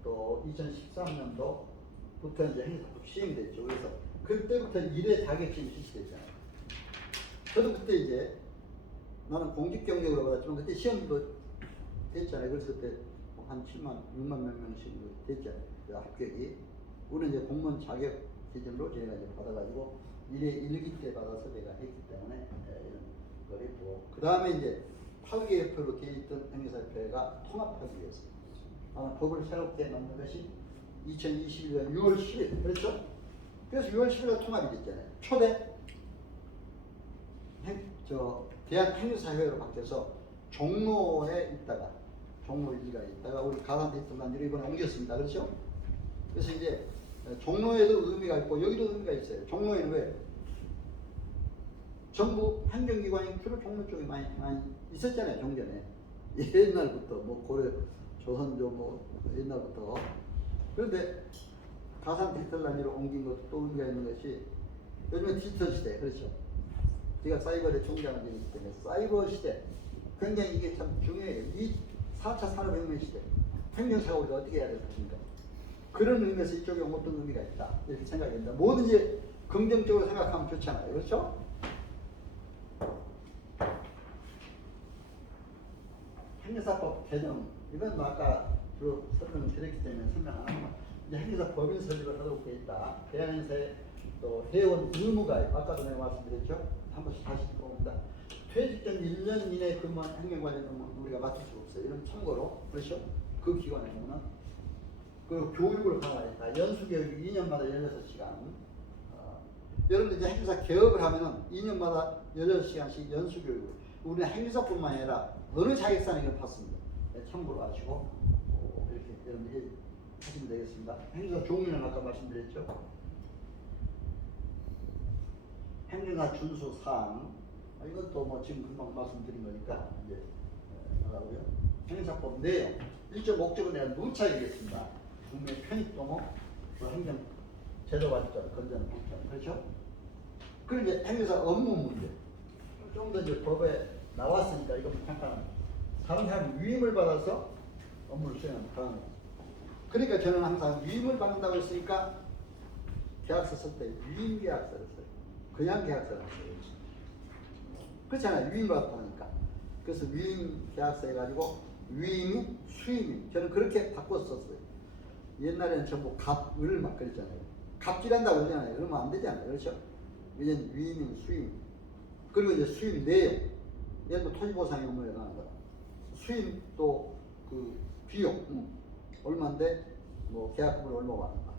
또 2013년도부터 이제 행정사법 시행이 됐죠. 그래서 그때부터 1회 자격증이 실시됐잖아요. 저도 그때 이제 나는 공직경력으로 받았지만 그때 시험도 됐잖아요. 그래서 그때 한 7만, 6만 몇 명씩 됐잖아요. 그 합격이. 우리는 이제 공무원 자격 기준으로 제가 이제 받아가지고 1회 1기 때 받아서 제가 했기 때문에 이런 걸 했고. 그 다음에 이제 8개 협회로 되어 있던 행정사협회가 통합하기위해서 아마 법을 새롭게 만든 것이 2021년 6월 10일. 그렇죠? 그래서 6월 10일에 통합이 됐잖아요. 초대 대한행정사회로 바뀌어서 종로에 있다가 종로 1기가 있다가 우리 가산대 있던 단지로 이번에 옮겼습니다. 그렇죠? 그래서 이제 종로에도 의미가 있고 여기도 의미가 있어요. 종로에는 왜? 정부 행정기관이 주로 종로 쪽에 많이 있었잖아요. 종전에 옛날부터 뭐 고려 조선조 뭐 옛날부터. 그런데 가산 디지털 단지로 옮긴 것도 또 의미가 있는 것이 요즘에 디지털 시대. 그렇죠? 제가 사이버의 총장을 지냈기 때문에 사이버 시대 굉장히 이게 참 중요해요. 이 4차 산업혁명 시대 행정사가 우리가 어떻게 해야 될 것인가 그런 의미에서 이쪽에 어떤 의미가 있다 이렇게 생각이 됩니다. 뭐든지 긍정적으로 생각하면 좋잖아요. 그렇죠? 행정사법 개정 이건 뭐 아까 설명을 드렸기 때문에 설명 안 합니다. 이제 행정사 법인 설립을 하도록 되어 있다. 대한행사에 또 회원 의무가 아까도 내가 말씀드렸죠. 한 번씩 다시 봅니다. 퇴직 전 1년 이내에 근무한 행정관련 업무는 우리가 맡을 수가 없어요. 이런 참고로 그렇죠? 그 기관의 업무는 그리고 교육을 강화했다. 연수교육이 2년마다 16시간. 여러분들 이제 행정사 개업을 하면은 2년마다 16시간씩 연수교육을 우리는 행정사뿐만 아니라 어느 자격사는 봤습니다. 네, 참고로 아시고 이렇게 여러분들 하시면 되겠습니다. 행정사 종류는 아까 말씀드렸죠. 행정사 준수 사항 이것도 뭐 지금 금방 말씀드린 거니까 이제 나가고요. 행정사법 내용 일조 목적은 내가 누차 얘기했습니다. 국민의 편익 도모, 행정 제도 발전, 건전 발전, 그렇죠? 그리고 이제 행정사 업무 문제. 좀 더 이제 법에 나왔으니까 이거 잠깐 다른 사람 위임을 받아서 업무를 수행하는 그런. 그러니까 저는 항상 위임을 받는다고 했으니까 계약서 쓸 때 위임 계약서를 써요. 그냥 계약서를 안 써요. 그렇잖아요. 위임 받았다니까. 그래서 위임 계약서 해가지고 위임이 수임이 저는 그렇게 바꿔 썼어요. 옛날에는 전부 갑을 막 그랬잖아요. 갑질한다고 그러잖아요. 그러면 안 되잖아요. 그렇죠? 이제 위임이 수임. 그리고 이제 수임 내용. 예를 들어 토지보상이 업무에 관한 거. 수임 또 그 비용 얼마인데 뭐 계약금을 얼마 받는다.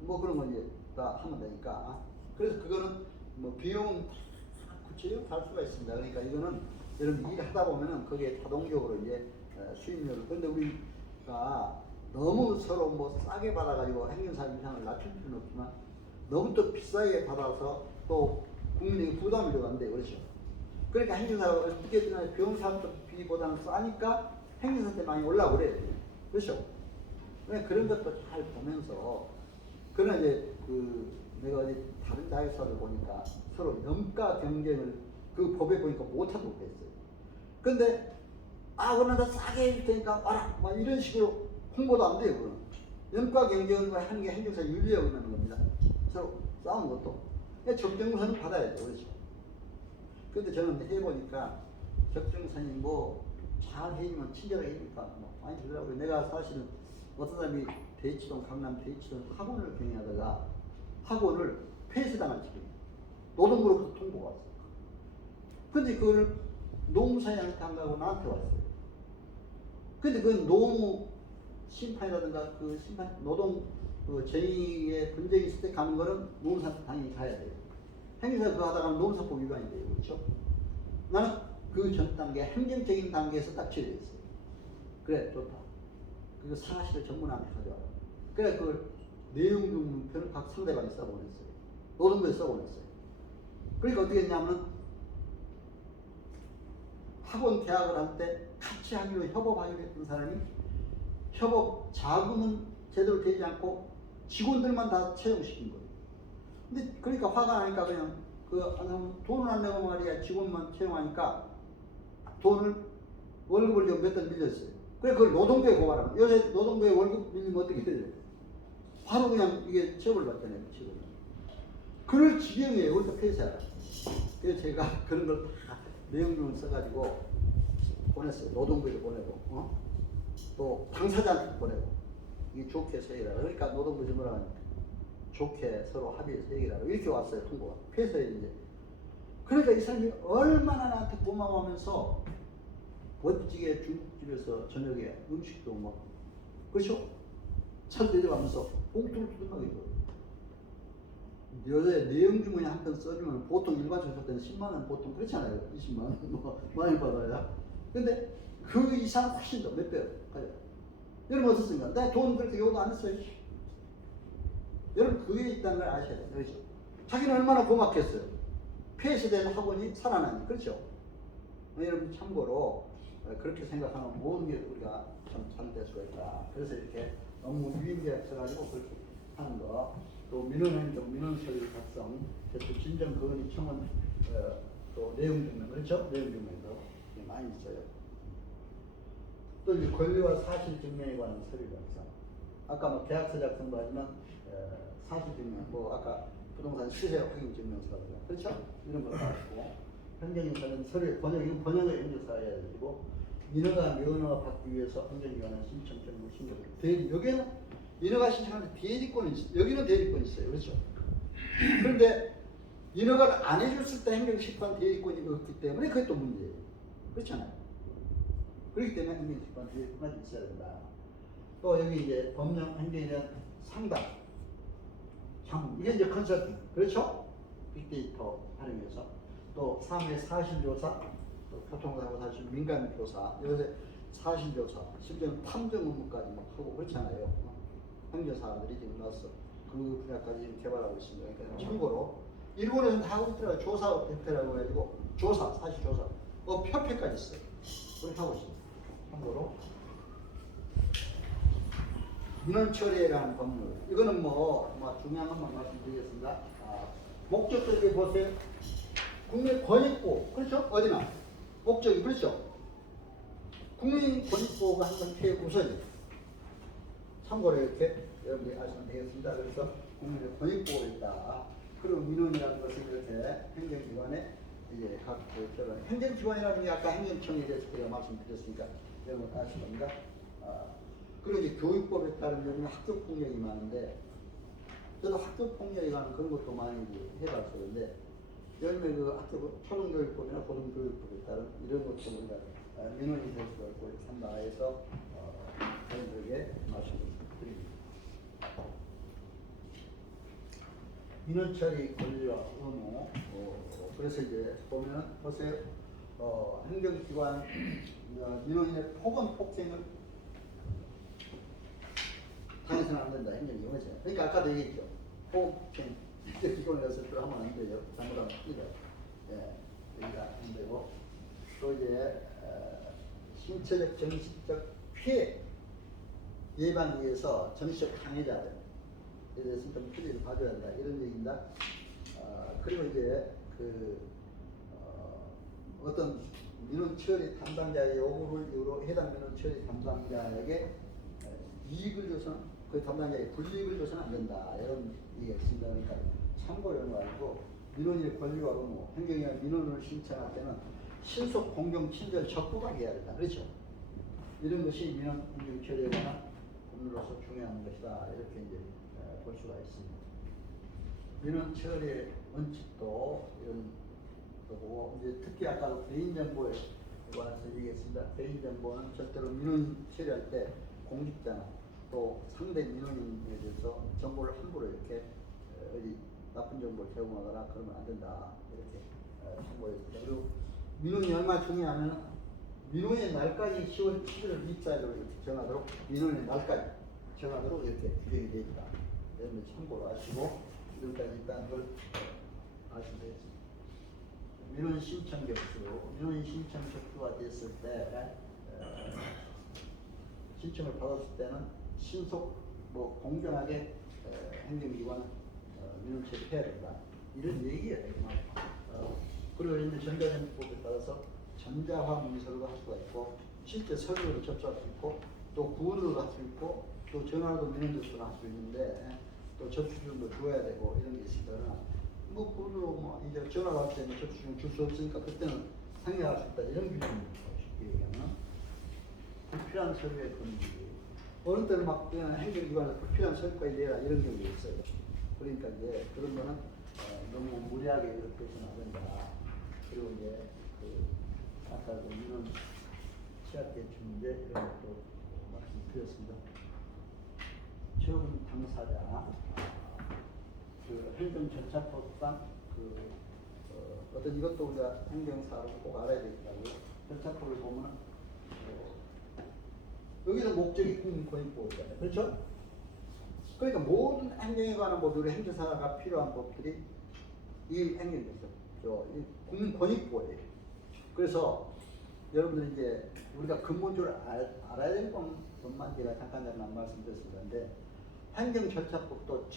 뭐 그런 거 이제 다 하면 되니까. 그래서 그거는 뭐 비용 구체적으로 할 수가 있습니다. 그러니까 이거는 여러분 일하다 보면은 거기에 자동적으로 이제 수임료를. 그런데 우리가 너무 서로 뭐 싸게 받아가지고 행정사 인상을 낮출 필요는 없지만 너무 또 비싸게 받아서 또 국민에게 부담을 줘도 안 돼요. 그렇죠? 그러니까 행정사가 어떻게든 비용사업비보다는 싸니까 행정사 때 많이 올라오고 그래요. 그렇죠? 그러니까 그런 것도 잘 보면서 그러나 이제 내가 어디 다른 자회사를 보니까 서로 염가 경쟁을 그 법에 보니까 못하고 그랬어요. 근데 그러나 더 싸게 해줄 테니까 와라 막 이런 식으로 홍보도 안 돼요. 그건 염가 경쟁을 하는 게 행정사 윤리에 의하는 겁니다. 서로 싸우는 것도 적정선을 받아야죠. 그렇죠? 근데 저는 해보니까 적정선이 뭐 잘 해주면 친절하게 해주니까 뭐 많이 주더라고요. 내가 사실은 어떤 사람이 대치동 강남 대치동 학원을 경영하다가 학원을 폐쇄당한 지금 노동부로부터 통보가 왔어요. 근데 그거를 노무사님한테 안 가고 나한테 왔어요. 근데 그건 노무 심판이라든가 그 심판 노동 정의의 분쟁이 있을 때 가는 거는 노무사한테 당연히 가야 돼요. 행정사 그거 하다가 노무사법 위반이 돼요. 그렇죠? 나는 그 전 단계 행정적인 단계에서 딱 처리했어요. 그래 좋다. 그거 사실을 전문한테 가져와라. 그래 그걸 내용 증명표를 각 상대방에 써보냈어요. 노동부에 써보냈어요. 그러니까 어떻게 했냐면 학원 계약을 할 때 같이 하기로 협업하기로 했던 사람이 협업 자금은 제대로 되지 않고 직원들만 다 채용시킨 거예요. 근데 그러니까 화가 나니까 그냥 돈을 안 내고 말이야 직원만 채용하니까 돈을 월급을 좀 몇 달 밀렸어요. 그래 그걸 노동부에 고발하면 요새 노동부에 월급 밀리면 어떻게 돼요? 바로 그냥 이게 처벌 받잖아요. 처벌. 그럴 지경이에요. 우리가 폐쇄하라. 그래서 제가 그런 걸 다 내용을 써가지고 보냈어요. 노동부에도 보내고 또 당사자한테 보내고 이게 좋게 해라. 그러니까 노동부에서 뭐라 하니까 좋게 서로 합의해서 얘기하라고 이렇게 왔어요. 통보가. 폐쇄해 이제. 그러니까 이 사람이 얼마나 나한테 고마워하면서 멋지게 중국집에서 저녁에 음식도 뭐 그렇죠? 잘 내려가면서 봉투를 두둑하게 줘요. 요새 내용 주머니 한 편 써주면 보통 일반적으로 때는 10만 원 보통 그렇잖아요. 20만 원 뭐 많이 받아야. 근데 그 이상 훨씬 더 몇 배요. 여러분 어떻습니까? 내 돈 그렇게 요구 안 했어요. 여러분 그게 있다는 걸 아셔야 돼요. 그렇죠? 자기는 얼마나 고맙겠어요. 폐쇄된 학원이 살아나니 그렇죠? 여러분 참고로 그렇게 생각하면 모든 게 우리가 참 잘 될 수가 있다. 그래서 이렇게 업무 유인계약 써가지고 그렇게 하는 거, 또 민원행정, 민원서류 작성, 또 진정거래 청원, 또 내용증명, 그렇죠? 내용증명도 많이 있어요. 또 이제 권리와 사실 증명에 관한 서류 작성. 아까 뭐 계약서 작성도 하지만 사실 증명, 뭐 아까 부동산 시세 확인 증명서라든가, 그렇죠? 이런 거 다 있고, 행정인사는 서류 번역은 번역의 행정사가 해야 되고. 인허가 면허 받기 위해서 행정기관에 신청 정보 신청. 여기는 인허가 신청하는데 대리권이 있어요. 여기는 대리권이 있어요. 그렇죠? 그런데 인허가를 안 해줬을 때 행정심판 대리권이 없기 때문에 그게 또 문제예요. 그렇잖아요. 그렇기 때문에 행정심판 대리권이 있어야 된다. 또 여기 이제 법령 행정에 대한 상담. 이게 이제 컨설팅. 그렇죠? 빅데이터 활용해서. 또 사무의 사실조사. 교통사고 사실 민간조사, 요새 사실조사, 심지어는 탐정 업무까지 막 하고 그렇잖아요. 행정사들이 지금 나서 그 분야까지 지금 개발하고 있습니다. 그러니까 참고로 일본에서는 다 하고 있더라고요. 조사협회라고 해가지고 조사, 사실조사, 협회까지 있어요. 그렇게 하고 있습니다. 참고로 민원 처리라는 법률. 이거는 뭐 중요한 것만 말씀드리겠습니다. 목적도 보세요. 국민 권익보호. 그렇죠? 어디나 목적이 그렇죠? 국민 권익보호가 항상 최우선이에요. 참고로 이렇게 여러분들이 아시면 되겠습니다. 그래서 국민의 권익보호가 있다. 그리고 민원이라는 것은 이렇게 행정기관에 이제 각 행정기관이라는 게 아까 행정청에 대해서 제가 말씀드렸으니까 여러분 아실 겁니다. 그리고 이제 교육법에 따른 요즘 학교폭력이 많은데 저도 학교폭력에 관한 그런 것도 많이 해봤었는데 요즘에 그 학교 초등교육법이나 고등교육법에 따른 이런 것도 우리가 민원이 될 수가 있고 한다 해서 여러분들에게 말씀드립니다. 민원 처리 권리와 의무. 그래서 이제 보면 보세요. 행정기관 민원인의 폭언 폭행을 당해서는 안 된다. 행정기관에서. 그러니까 아까도 얘기했죠. 폭행 행정기관에서 하면 안 돼요. 잘못하면 큰일 나요. 예, 그러니까 안 되고 또 이제 신체적 정신적 피해 예방 위해서 정신적 강해자들 에 대해서 좀 필요를 봐줘야 한다 이런 얘기입니다. 그리고 이제 어떤 민원 처리 담당자의 요구를 이유로 해당 민원 처리 담당자에게 이익을 줘서는 그 담당자에게 불이익을 줘서는 안 된다 이런 얘기가 있습니다. 그러니까 참고용어 말고 민원인의 권리와 의무, 행정기관 민원을 신청할 때는 신속 공정 친절 적부하게 해야 된다. 그렇죠? 이런 것이 민원 행정 처리에 관한 법률로서 중요한 것이다 이렇게 이제 볼 수가 있습니다. 민원 처리의 원칙도 이런 거고 이제 특히 아까 개인정보에 관해서 얘기했습니다. 개인정보는 절대로 민원 처리할 때 공직자나 또 상대 민원인에 대해서 정보를 함부로 이렇게 어디 나쁜 정보를 제공하거나 그러면 안 된다 이렇게 참고했습니다. 그리고 민원이 얼마나 중요하면 민원의 날까지 10월 11월 입사일로 정하도록 민원의 날까지 정하도록 이렇게 규정이 되어 있다. 여러분 참고로 아시고 이런까지 있다는 걸 아시면 되겠습니다. 민원 신청 격수, 민원 신청 격수가 됐을 때 신청을 받았을 때는 신속 공정하게 행정기관 민원 처리해야 된다. 이런 얘기예요. 그리고 이제 전자정보법에 따라서 전자화 문서로도 할 수가 있고 실제 서류로 접수할 수 있고 또 구원으로도 할 수 있고 또 전화로도 민원 접수를 할 수 있는데 또 접수증도 줘야 되고 이런 게 있으니까 구원으로 이제 전화로 할 때는 접수증 줄 수 없으니까 그때는 상회할 수 있다 이런 규정입니다. 쉽게 얘기하면 불필요한 서류의 금지. 어느 때는 막 그냥 행정기관에서 불필요한 서류까지 내라 이런 경우가 있어요. 그러니까 이제 그런 거는 너무 무리하게 이렇게 해서는 안 된다. 그리고 이제 아까 민원 취약계층 문제 이런 것도 말씀드렸습니다. 처분 당사자 행정절차법상 어떤 이것도 우리가 행정사로 꼭 알아야 되겠다고요. 절차법을 보면 여기서 목적이 국민권익보호잖아요. 그렇죠? 그러니까 모든 행정에 관한 법들이 행정사가 필요한 법들이 이 행정절차죠. 국민권익보호예요. 그래서 여러분들 이제 우리가 근본적으로 알아야 될 것만 제가 잠깐 말씀드렸었는데 행정절차법도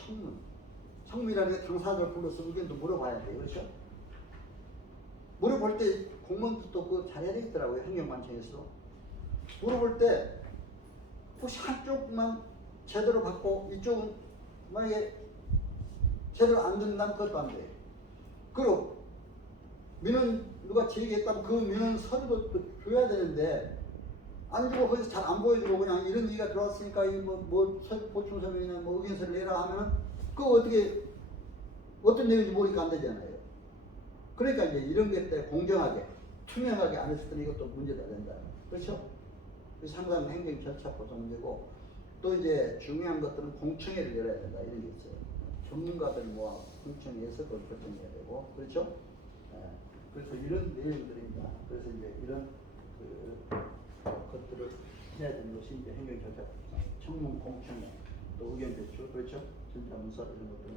청문이라는 게 당사자를 불러서 의견도 물어봐야 돼요. 그렇죠? 물어볼 때 공무원들도 그거 잘해야 되겠더라고요. 행정관청에서 물어볼 때 혹시 한쪽만 제대로 받고 이쪽은 만약에 제대로 안 된다면 그것도 안 돼요. 그리고 민원 누가 제기했다면 그 민원 서류도 줘야 되는데 안 주고 거기서 잘 안 보여주고 그냥 이런 얘기가 들어왔으니까 보충 서면이나 의견서를 내라 하면은 그거 어떤 내용인지 모르니까 안 되잖아요. 그러니까 이제 이런 게 때 공정하게 투명하게 안 했을 때 이것도 문제가 된다. 그렇죠? 그래서 항상 행정 절차법도 문제고 또 이제 중요한 것들은 공청회를 열어야 된다 이런 게 있어요. 전문가들 모아 공청회에서 그걸 결정해야 되고 그렇죠? 그래서 이런 내용들입니다. 그래서 이제 이런 것들을 해야 되는 것이 이제 행정절차, 청문 공청회, 또 의견 제출, 그렇죠? 전자문서 이런 것들을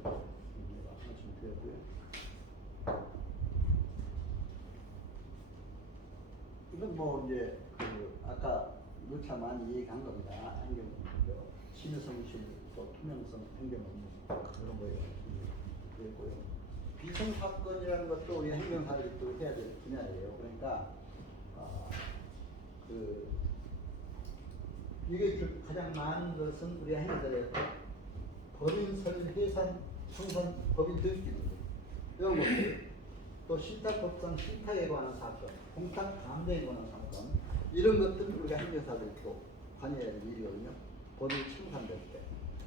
말씀드렸고요. 이건 이제 아까 누차 많이 얘기한 겁니다. 행정문서 신의성실 또 투명성 행정 업무 그런 거예요. 그랬고요. 비청 사건이라는 것도 우리 행정사들이 또 해야 될 분야예요. 그러니까 그 이게 가장 많은 것은 우리 행정사들에서 법인설 해산 청산 법인 등기부 이런 것들 또 신탁법상 신탁에 관한 사건, 공탁 감정에 관한 사건 이런 것들은 우리가 행정사들이 또 관여해야 될 일이거든요. 법인 청산될 때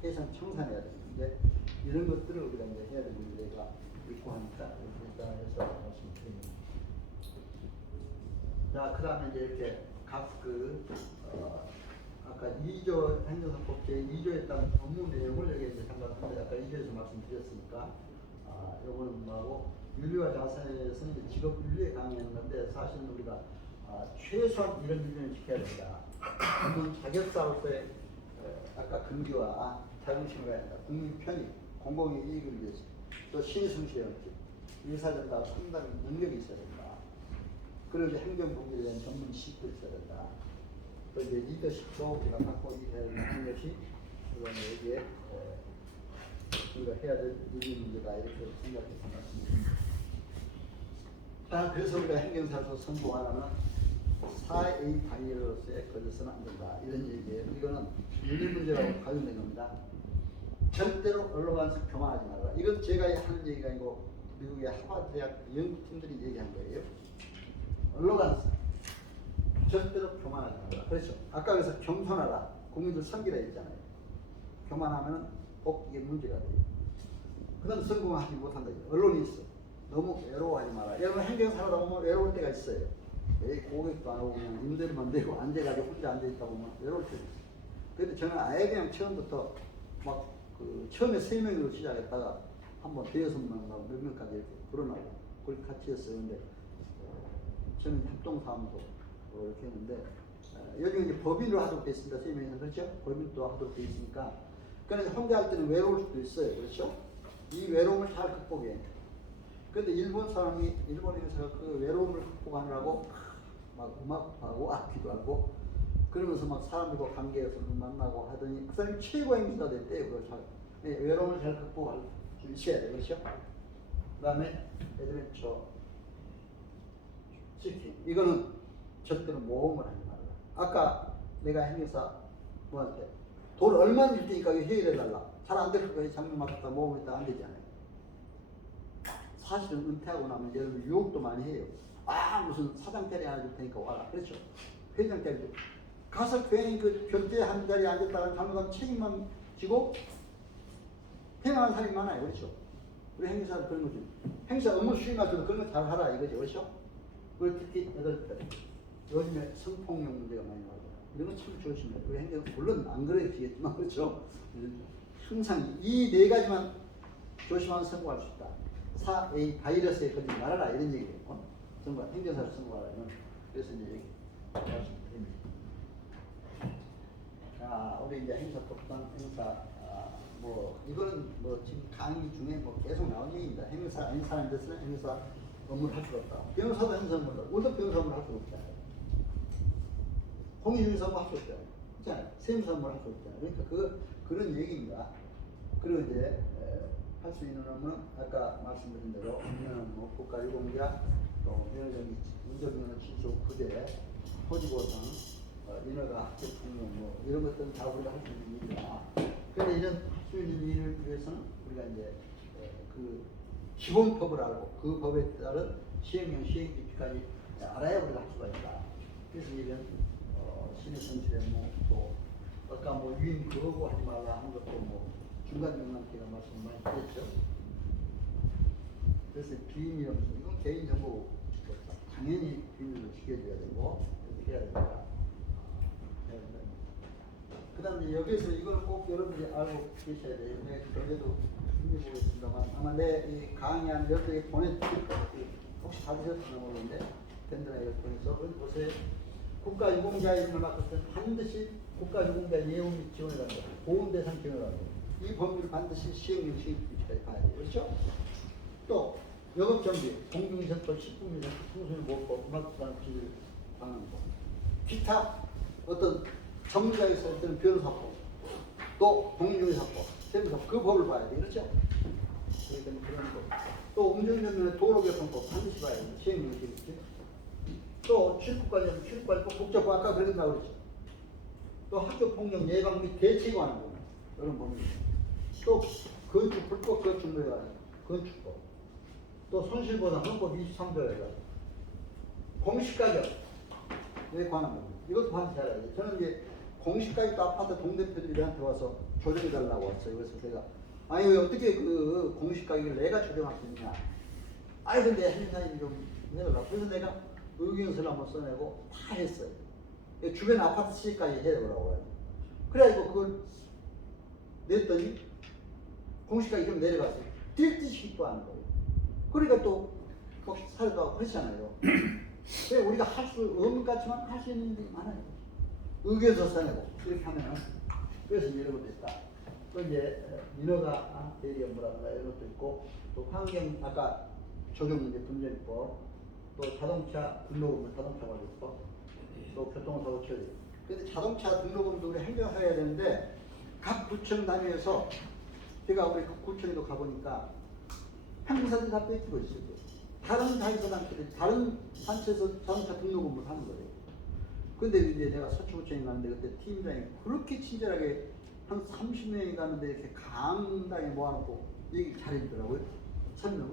해산 청산해야 되는데 이런 것들을 우리가 이제 해야 될 문제가 있고 하니까 일단 해서 말씀드립니다. 자, 그 다음에 이제 이렇게 아까 2조 행정사법 제2조에 따른 업무 내용을 여기 이제 잠깐 아까 2조에서 말씀드렸으니까 요거는 뭐하고 윤리와 자세에서는 이제 직업 윤리에 강의했는데 사실은 우리가 최소한 이런 기준을 지켜야 된다. 물론 자격사로서의 아까 근기와 자긍심을 해야 한다. 국민 편의, 공공의 이익을 위해서 또 신의성실의 원칙, 일사전다 판단 능력이 있어야 된다. 그리고 이제 행정복지에 대한 전문 지식도 있어야 된다. 또 이제 리더십도 우리가 갖고 있어야 되는 것이 그거는 여기에 우리가 해야 될 일이 문제다 이렇게 생각해서 말씀드립니다. 자, 그래서 우리가 행정사에서 성공하려면 4A 바이러스에 걸려서는 안 된다 이런 얘기예요. 이거는 윤리 문제라고 관련된 겁니다. 절대로 언론관에서 교만하지 말라. 이건 제가 하는 얘기가 아니고 미국의 하버드 대학 연구팀들이 얘기한 거예요. 언론관에서 절대로 교만하지 말라. 그렇죠. 아까 그래서 겸손하라. 국민들 섬기라 했잖아요. 교만하면 꼭 이게 문제가 돼요. 그다음 성공하지 못한다. 언론이 있어. 너무 외로워하지 마라. 여러분 행정사하다 보면 외로울 때가 있어요. 왜 고객도 안 오고 그냥 임대료만 내고 앉아가지고 혼자 앉아있다 보면 외로울 때가 있어요. 근데 저는 아예 그냥 처음부터 처음에 3명으로 시작했다가 한번 대여섯 명하고 몇 명까지 이렇게 불어나고 그렇게 같이 했어요. 근데 저는 협동사무소 이렇게 했는데 요즘 이제 법인으로 하도록 되어 있습니다. 3명이서 그렇죠? 법인도 하도록 되어 있으니까 그러니까 혼자 할 때는 외로울 수도 있어요. 그렇죠? 이 외로움을 잘 극복해. 근데 일본에서 그 외로움을 극복하느라고 막 음악하고 악기도 하고 그러면서 막 사람들과 관계에서 만나고 하더니 그 사람이 최고의 행사가 됐대요. 외로움을 잘 극복할 수 있어야 돼. 그렇죠? 그 다음에 애드벤처 시킹. 이거는 절대로 모험을 하지 말라. 아까 내가 행사 뭐 할 때 돈 얼마 줄 테니까 회의를 해달라. 잘 안 될 거예요. 장면 맡았다 모험을 했다 안 되잖아요. 사실은 은퇴하고 나면 여러분 유혹도 많이 해요. 무슨 사장 자리 하나 줄 테니까 와라. 그렇죠? 회장 자리 가서 괜히 그 결제한 자리에 앉았다가 잘못하면 책임만 지고 해명하는 사람이 많아요. 그렇죠? 우리 행사는 그런 거죠. 행사 업무 수행할 때도 그런 거 잘 하라 이거죠. 그렇죠? 그리고 특히 요즘에 성폭력 문제가 많이 나오고 이런 거 참 조심해요. 우리 행정 물론 안 그래지겠지만 그렇죠? 항상 이 4가지만 조심하면 성공할 수 있다. 4A 바이러스에 걸리지 말아라 이런 얘기예요. 행정사를 성공하려면 그래서 이제 여기 말씀드립니다. 자, 우리 이제 행사법상 행사 이거는 지금 강의 중에 계속 나온 얘기입니다. 행사 아닌 사람들은 행사 업무를 할 수가 없다. 변호사도 행사 업무를 우리도 변호사 업무를 할 수가 없잖아요. 공인중개사 업무 할 수 없잖아요. 그렇잖아요. 세무사 업무를 할 수 없잖아요. 그러니까 그런 얘기입니다. 그리고 이제 할 수 있는 업무는 아까 말씀드린 대로 국가유공자, 또 면허정지, 운전면허 취소 구제, 토지보상, 인허가 합격 통용 이런 것들은 다 우리가 할 수 있는 일이다. 그런데 이런 할 수 있는 일을 위해서는 우리가 이제 그 기본법을 알고 그 법에 따른 시행령 시행규칙까지 알아야 우리가 할 수가 있다. 그래서 이런 신의성실의 또 아까 유인 거부하지 말라 하는 것도 중간중간 제가 말씀 많이 드렸죠. 그래서 비밀이라면서 이건 개인정보 당연히 비밀로 지켜줘야 되고 그렇게 해야 됩니다. 그 다음에 여기서 이걸 꼭 여러분들이 알고 계셔야 돼요. 저에도 준비해보겠습니다만 아마 내 강의한 10개 보내드릴 거예요. 혹시 받으셨나 모르겠는데 밴드라이를 통해서 보세요. 국가유공자 이름을 맡았을 때 반드시 국가유공자 예우 및 지원을 한다. 보훈대상 지원을 한다. 이 법률을 반드시 시행령 시행규칙까지 봐야 돼요. 그렇죠? 또 영업정지, 공중위생법, 식품위생법, 청소년보호법, 음악산업지질 방안법 기타 어떤 전문가에 있을 때는 변호사법 또 공중사법, 세무사법 그 법을 봐야 돼, 그렇죠? 그러니까 뭐 그런 거. 또 음주운전면허 도로교통법 반드시 봐야 돼, 시행령이겠죠. 또 출국관련 출국관리법 국적법 아까 그랬다고 그랬죠. 또 학교폭력 예방 및 대책에 관한 법 이런 법입니다. 또 건축 불법 건축물에 관한 건축법. 또 손실보상 헌법 23조에 관한 공시가격에 관한 법. 이것도 반드시 알아야 돼. 저는 이제 공시가격 아파트 동대표들이 나한테 와서 조정해달라고 왔어요. 그래서 제가 아니 왜 어떻게 그 공시가격을 내가 조정할 수 있냐. 아니 근데 행사님 좀 해달라고. 그래서 내가 의견서를 한번 써내고 다 했어요. 주변 아파트 시세까지 해보라고 해요. 그래가지고 그걸 냈더니 공시가격이 좀 내려갔어요. 뛸 듯이 기뻐하는 거예요. 그러니까 또 사례도 하고 그렇잖아요. 그래 우리가 할 수 없는 것 같지만 할 수 있는 일이 많아요. 의견서 써내고 이렇게 하면은 그래서 이런 것도 있다. 또 이제 민허가 대리 업무라든가 이런 것도 있고 또 환경 아까 적용문제 분쟁법 또 자동차 등록업무 자동차 관리법 또 교통사고 처리. 근데 자동차 등록업무도 우리 행정해야 되는데 각 구청 단위에서 제가 우리 그 구청에도 가보니까 행사들이 다 뺏기고 있어요. 다른 자유사단체들 다른 단체에서 자동차 등록업무를 하는 거예요. 근데 이제 내가 서초구청에 갔는데 그때 팀장이 그렇게 친절하게 한 30명이 갔는데 이렇게 강당에 모아놓고 얘기 잘해주더라고요. 설명을.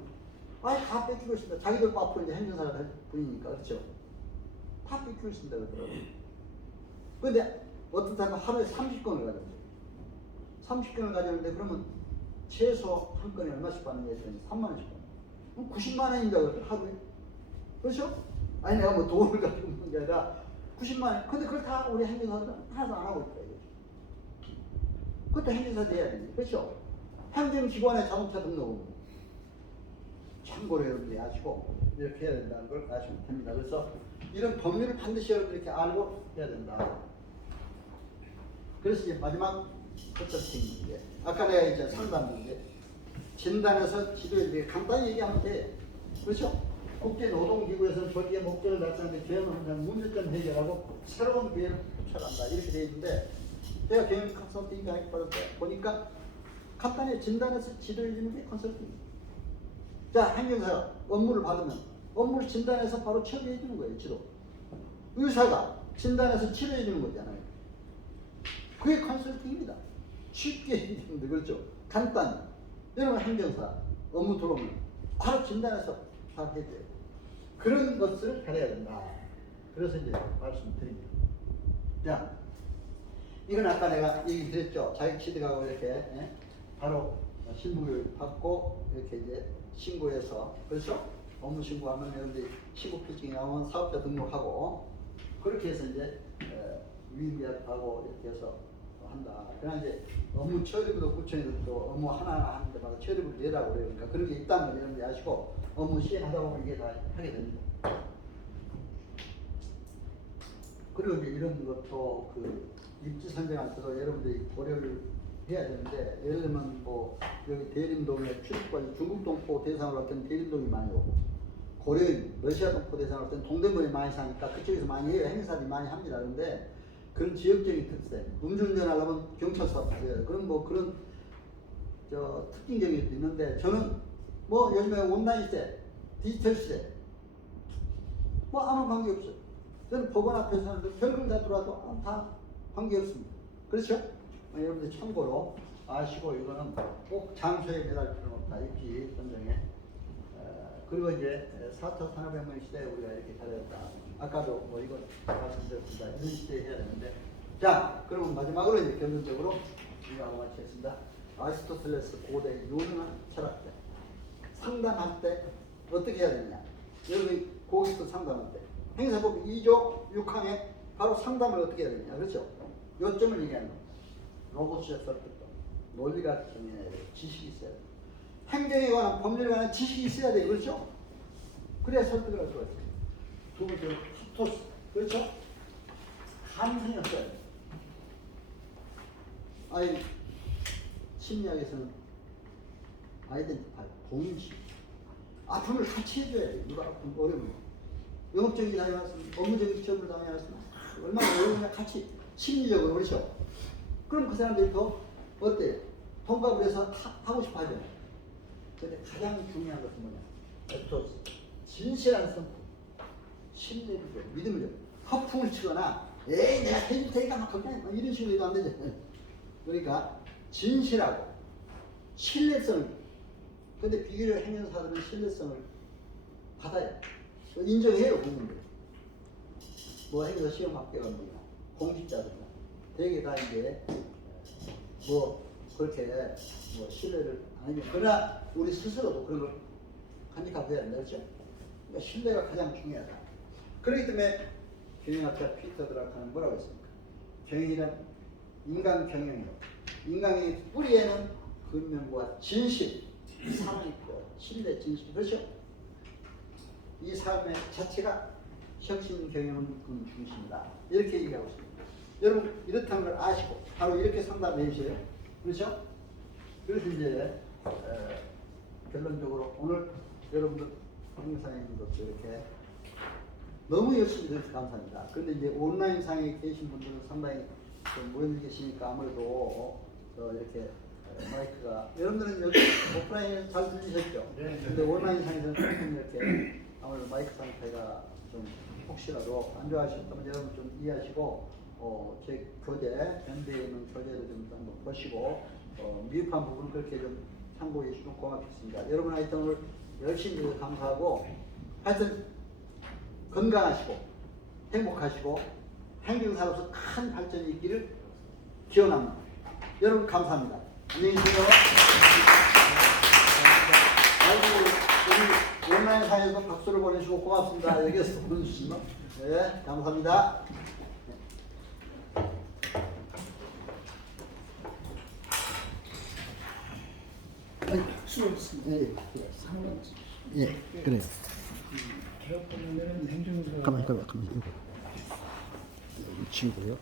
아니 다 뺏기고 있습니다. 자기들 앞으로 이제 행정사를 할 분이니까 그렇죠. 다 뺏기고 있습니다 그러더라고요. 근데 어떤 사람은 하루에 30건을 가져오죠. 30건을 가져오는데 그러면 최소 한 건에 얼마씩 받는 게 있더니 3만 원씩 받는 그럼 90만 원입니다 하루에. 그렇죠? 아니 내가 뭐 돈을 가지고 있는 게 아니라 90만 원. 근데 그걸 다 우리 행정사들은 하나도 안 하고 있다 이거죠. 그것도 행정사도 해야 되지. 그렇죠? 행정기관의 자동차 등록은 참고로 여러분들이 아시고 이렇게 해야 된다는 걸 아시면 됩니다. 그래서 이런 법률을 반드시 여러분들이 이렇게 알고 해야 된다. 그래서 이제 마지막 컨설팅 문제. 아까 내가 이제 상담 문제. 진단에서 지도에 간단히 얘기하면 돼. 그렇죠? 국제노동기구에서는 조직의 목적을 달성하는데 경영하는 문제점 해결하고 새로운 기회를 쫓아간다. 이렇게 되어 있는데 제가 경영 컨설팅 받을 때 보니까 간단히 진단에서 지도해 주는 게 컨설팅입니다. 자, 행정사가 업무를 받으면 업무를 진단해서 바로 처리해 주는 거예요. 지도. 의사가 진단해서 치료해 주는 거잖아요. 그게 컨설팅입니다. 쉽게 해주는데 그렇죠. 간단히. 여러분 행정사 업무 들어오면 바로 진단해서 다 해줘요. 그런 것을 잘해야 된다. 그래서 이제 말씀드립니다. 자, 이건 아까 내가 얘기 드렸죠. 자기 취득하고 이렇게 바로 신고를 받고 이렇게 이제 신고해서 그렇죠? 업무 신고하면 여러분들이 신고 필증이 나오면 사업자 등록하고 그렇게 해서 이제 위임계약하고 이렇게 해서 한다. 그러나 이제 업무 처리부도 구청에서 또 업무 하나 하는 데마다 처리부를 내라고 그래요. 그러니까 그런 게 있다는 걸 여러분들이 아시고 업무 시행하다 보면 이게 다 하게 됩니다. 그리고 이제 이런 것도 그 입지 선정할 때도 여러분들이 고려를 해야 되는데 예를 들면 뭐 여기 대림동에 출입관이 중국 동포 대상으로 할 때는 대림동이 많이 오고 고려인 러시아 동포 대상으로 할 때는 동대문이 많이 사니까 그쪽에서 많이 해요. 행사들이 많이 합니다. 그런데 그런 지역적인 특색, 음주운전 하려면 경찰서 가야 돼. 그런 뭐 그런 특징적인 것도 있는데 저는 뭐 요즘에 온라인 시대, 디지털 시대 뭐 아무 관계 없어요. 저는 법원 앞에서는 별걸 다 들어와도 다 관계 없습니다. 그렇죠? 여러분들 참고로 아시고 이거는 꼭 장소에 매달 필요는 없다. 입지 선정에. 그리고 이제 4차 산업혁명 시대에 우리가 이렇게 잘했다. 아까도 뭐 이거 말씀드렸습니다. 이런 시대에 해야 되는데. 자, 그러면 마지막으로 이제 결론적으로 우리가 하고 마치겠습니다. 아리스토텔레스 고대 유능한 철학자. 상담할 때 어떻게 해야 되느냐. 여러분이 고기도 상담할 때. 행사법 2조 6항에 바로 상담을 어떻게 해야 되느냐. 그렇죠? 요점을 얘기하는 겁니다. 로고스의 설득도 논리가 정해야 돼요. 지식이 있어야 돼요. 행정에 관한 법률에 관한 지식이 있어야 돼요. 그렇죠? 그래야 설득을 할 수가 있어요. 두 번째로 파토스. 그렇죠? 감성이 없어야 돼요. 아이 심리학에서는 아이덴티파이, 동의식. 아픔을 같이 해줘야 돼요. 누가 아픈 어려운 영업적인 일 하였으면 업무적인 지원을 당하였으면 얼마나 어려우냐 같이 심리적으로 그렇죠? 그럼 그 사람들이 더 어때? 통과를 해서 하고 싶어 하죠. 근데 가장 중요한 것은 뭐냐? 또 진실한 선포, 신뢰를 줘, 믿음을 줘. 허풍을 치거나 에이 내가 해줄 테니까 막 걱정해 이런 식으로 해도 안 되죠. 그러니까 진실하고 신뢰성을. 근데 비교적 행정사들은 신뢰성을 받아요. 인정해요 부분들. 뭐 행정사 시험 합격합니다. 공직자들은 되게 다 이제 뭐 그렇게 뭐 신뢰를 안 해요. 그러나 우리 스스로도 그런 걸 간직하고 해야 된다 그렇죠? 그러니까 신뢰가 가장 중요하다. 그렇기 때문에 경영학자 피터 드라카는 뭐라고 했습니까? 경영이란 인간 경영이요. 인간의 뿌리에는 근면과 진실, 사랑이 있고 신뢰, 진실 그렇죠? 이 삶의 자체가 혁신 경영은 그 중심이다. 이렇게 얘기하고 있습니다. 여러분 이렇다는 걸 아시고 바로 이렇게 상담해 주세요. 그렇죠? 그래서 이제 결론적으로 오늘 여러분들 행사에 있는 것도 이렇게 너무 열심히 해주셔서 감사합니다. 그런데 이제 온라인상에 계신 분들은 상당히 좀 모여 계시니까 아무래도 이렇게 마이크가 여러분들은 여기 오프라인에서 잘 들리셨죠? 네. 근데 온라인상에서는 조금 이렇게 아무래도 마이크 상태가 좀 혹시라도 안 좋아하셨다면 여러분 좀 이해하시고 제 교재, 밴드에 있는 교재를 좀 한번 보시고 미흡한 부분은 그렇게 좀 참고해 주시면 고맙겠습니다. 여러분 하여튼 오늘 열심히 해주셔서 감사하고 하여튼 건강하시고 행복하시고 행정사로서 큰 발전이 있기를 기원합니다. 여러분 감사합니다. 안녕히 계세요. 아이고, 우리 온라인상에서 박수를 보내주시고 고맙습니다. 여기서 보내주시면 네, 감사합니다. 수고했습니다. 예, 그래요. 개혁 보면은 행정사 가만히 이거 이 친구요.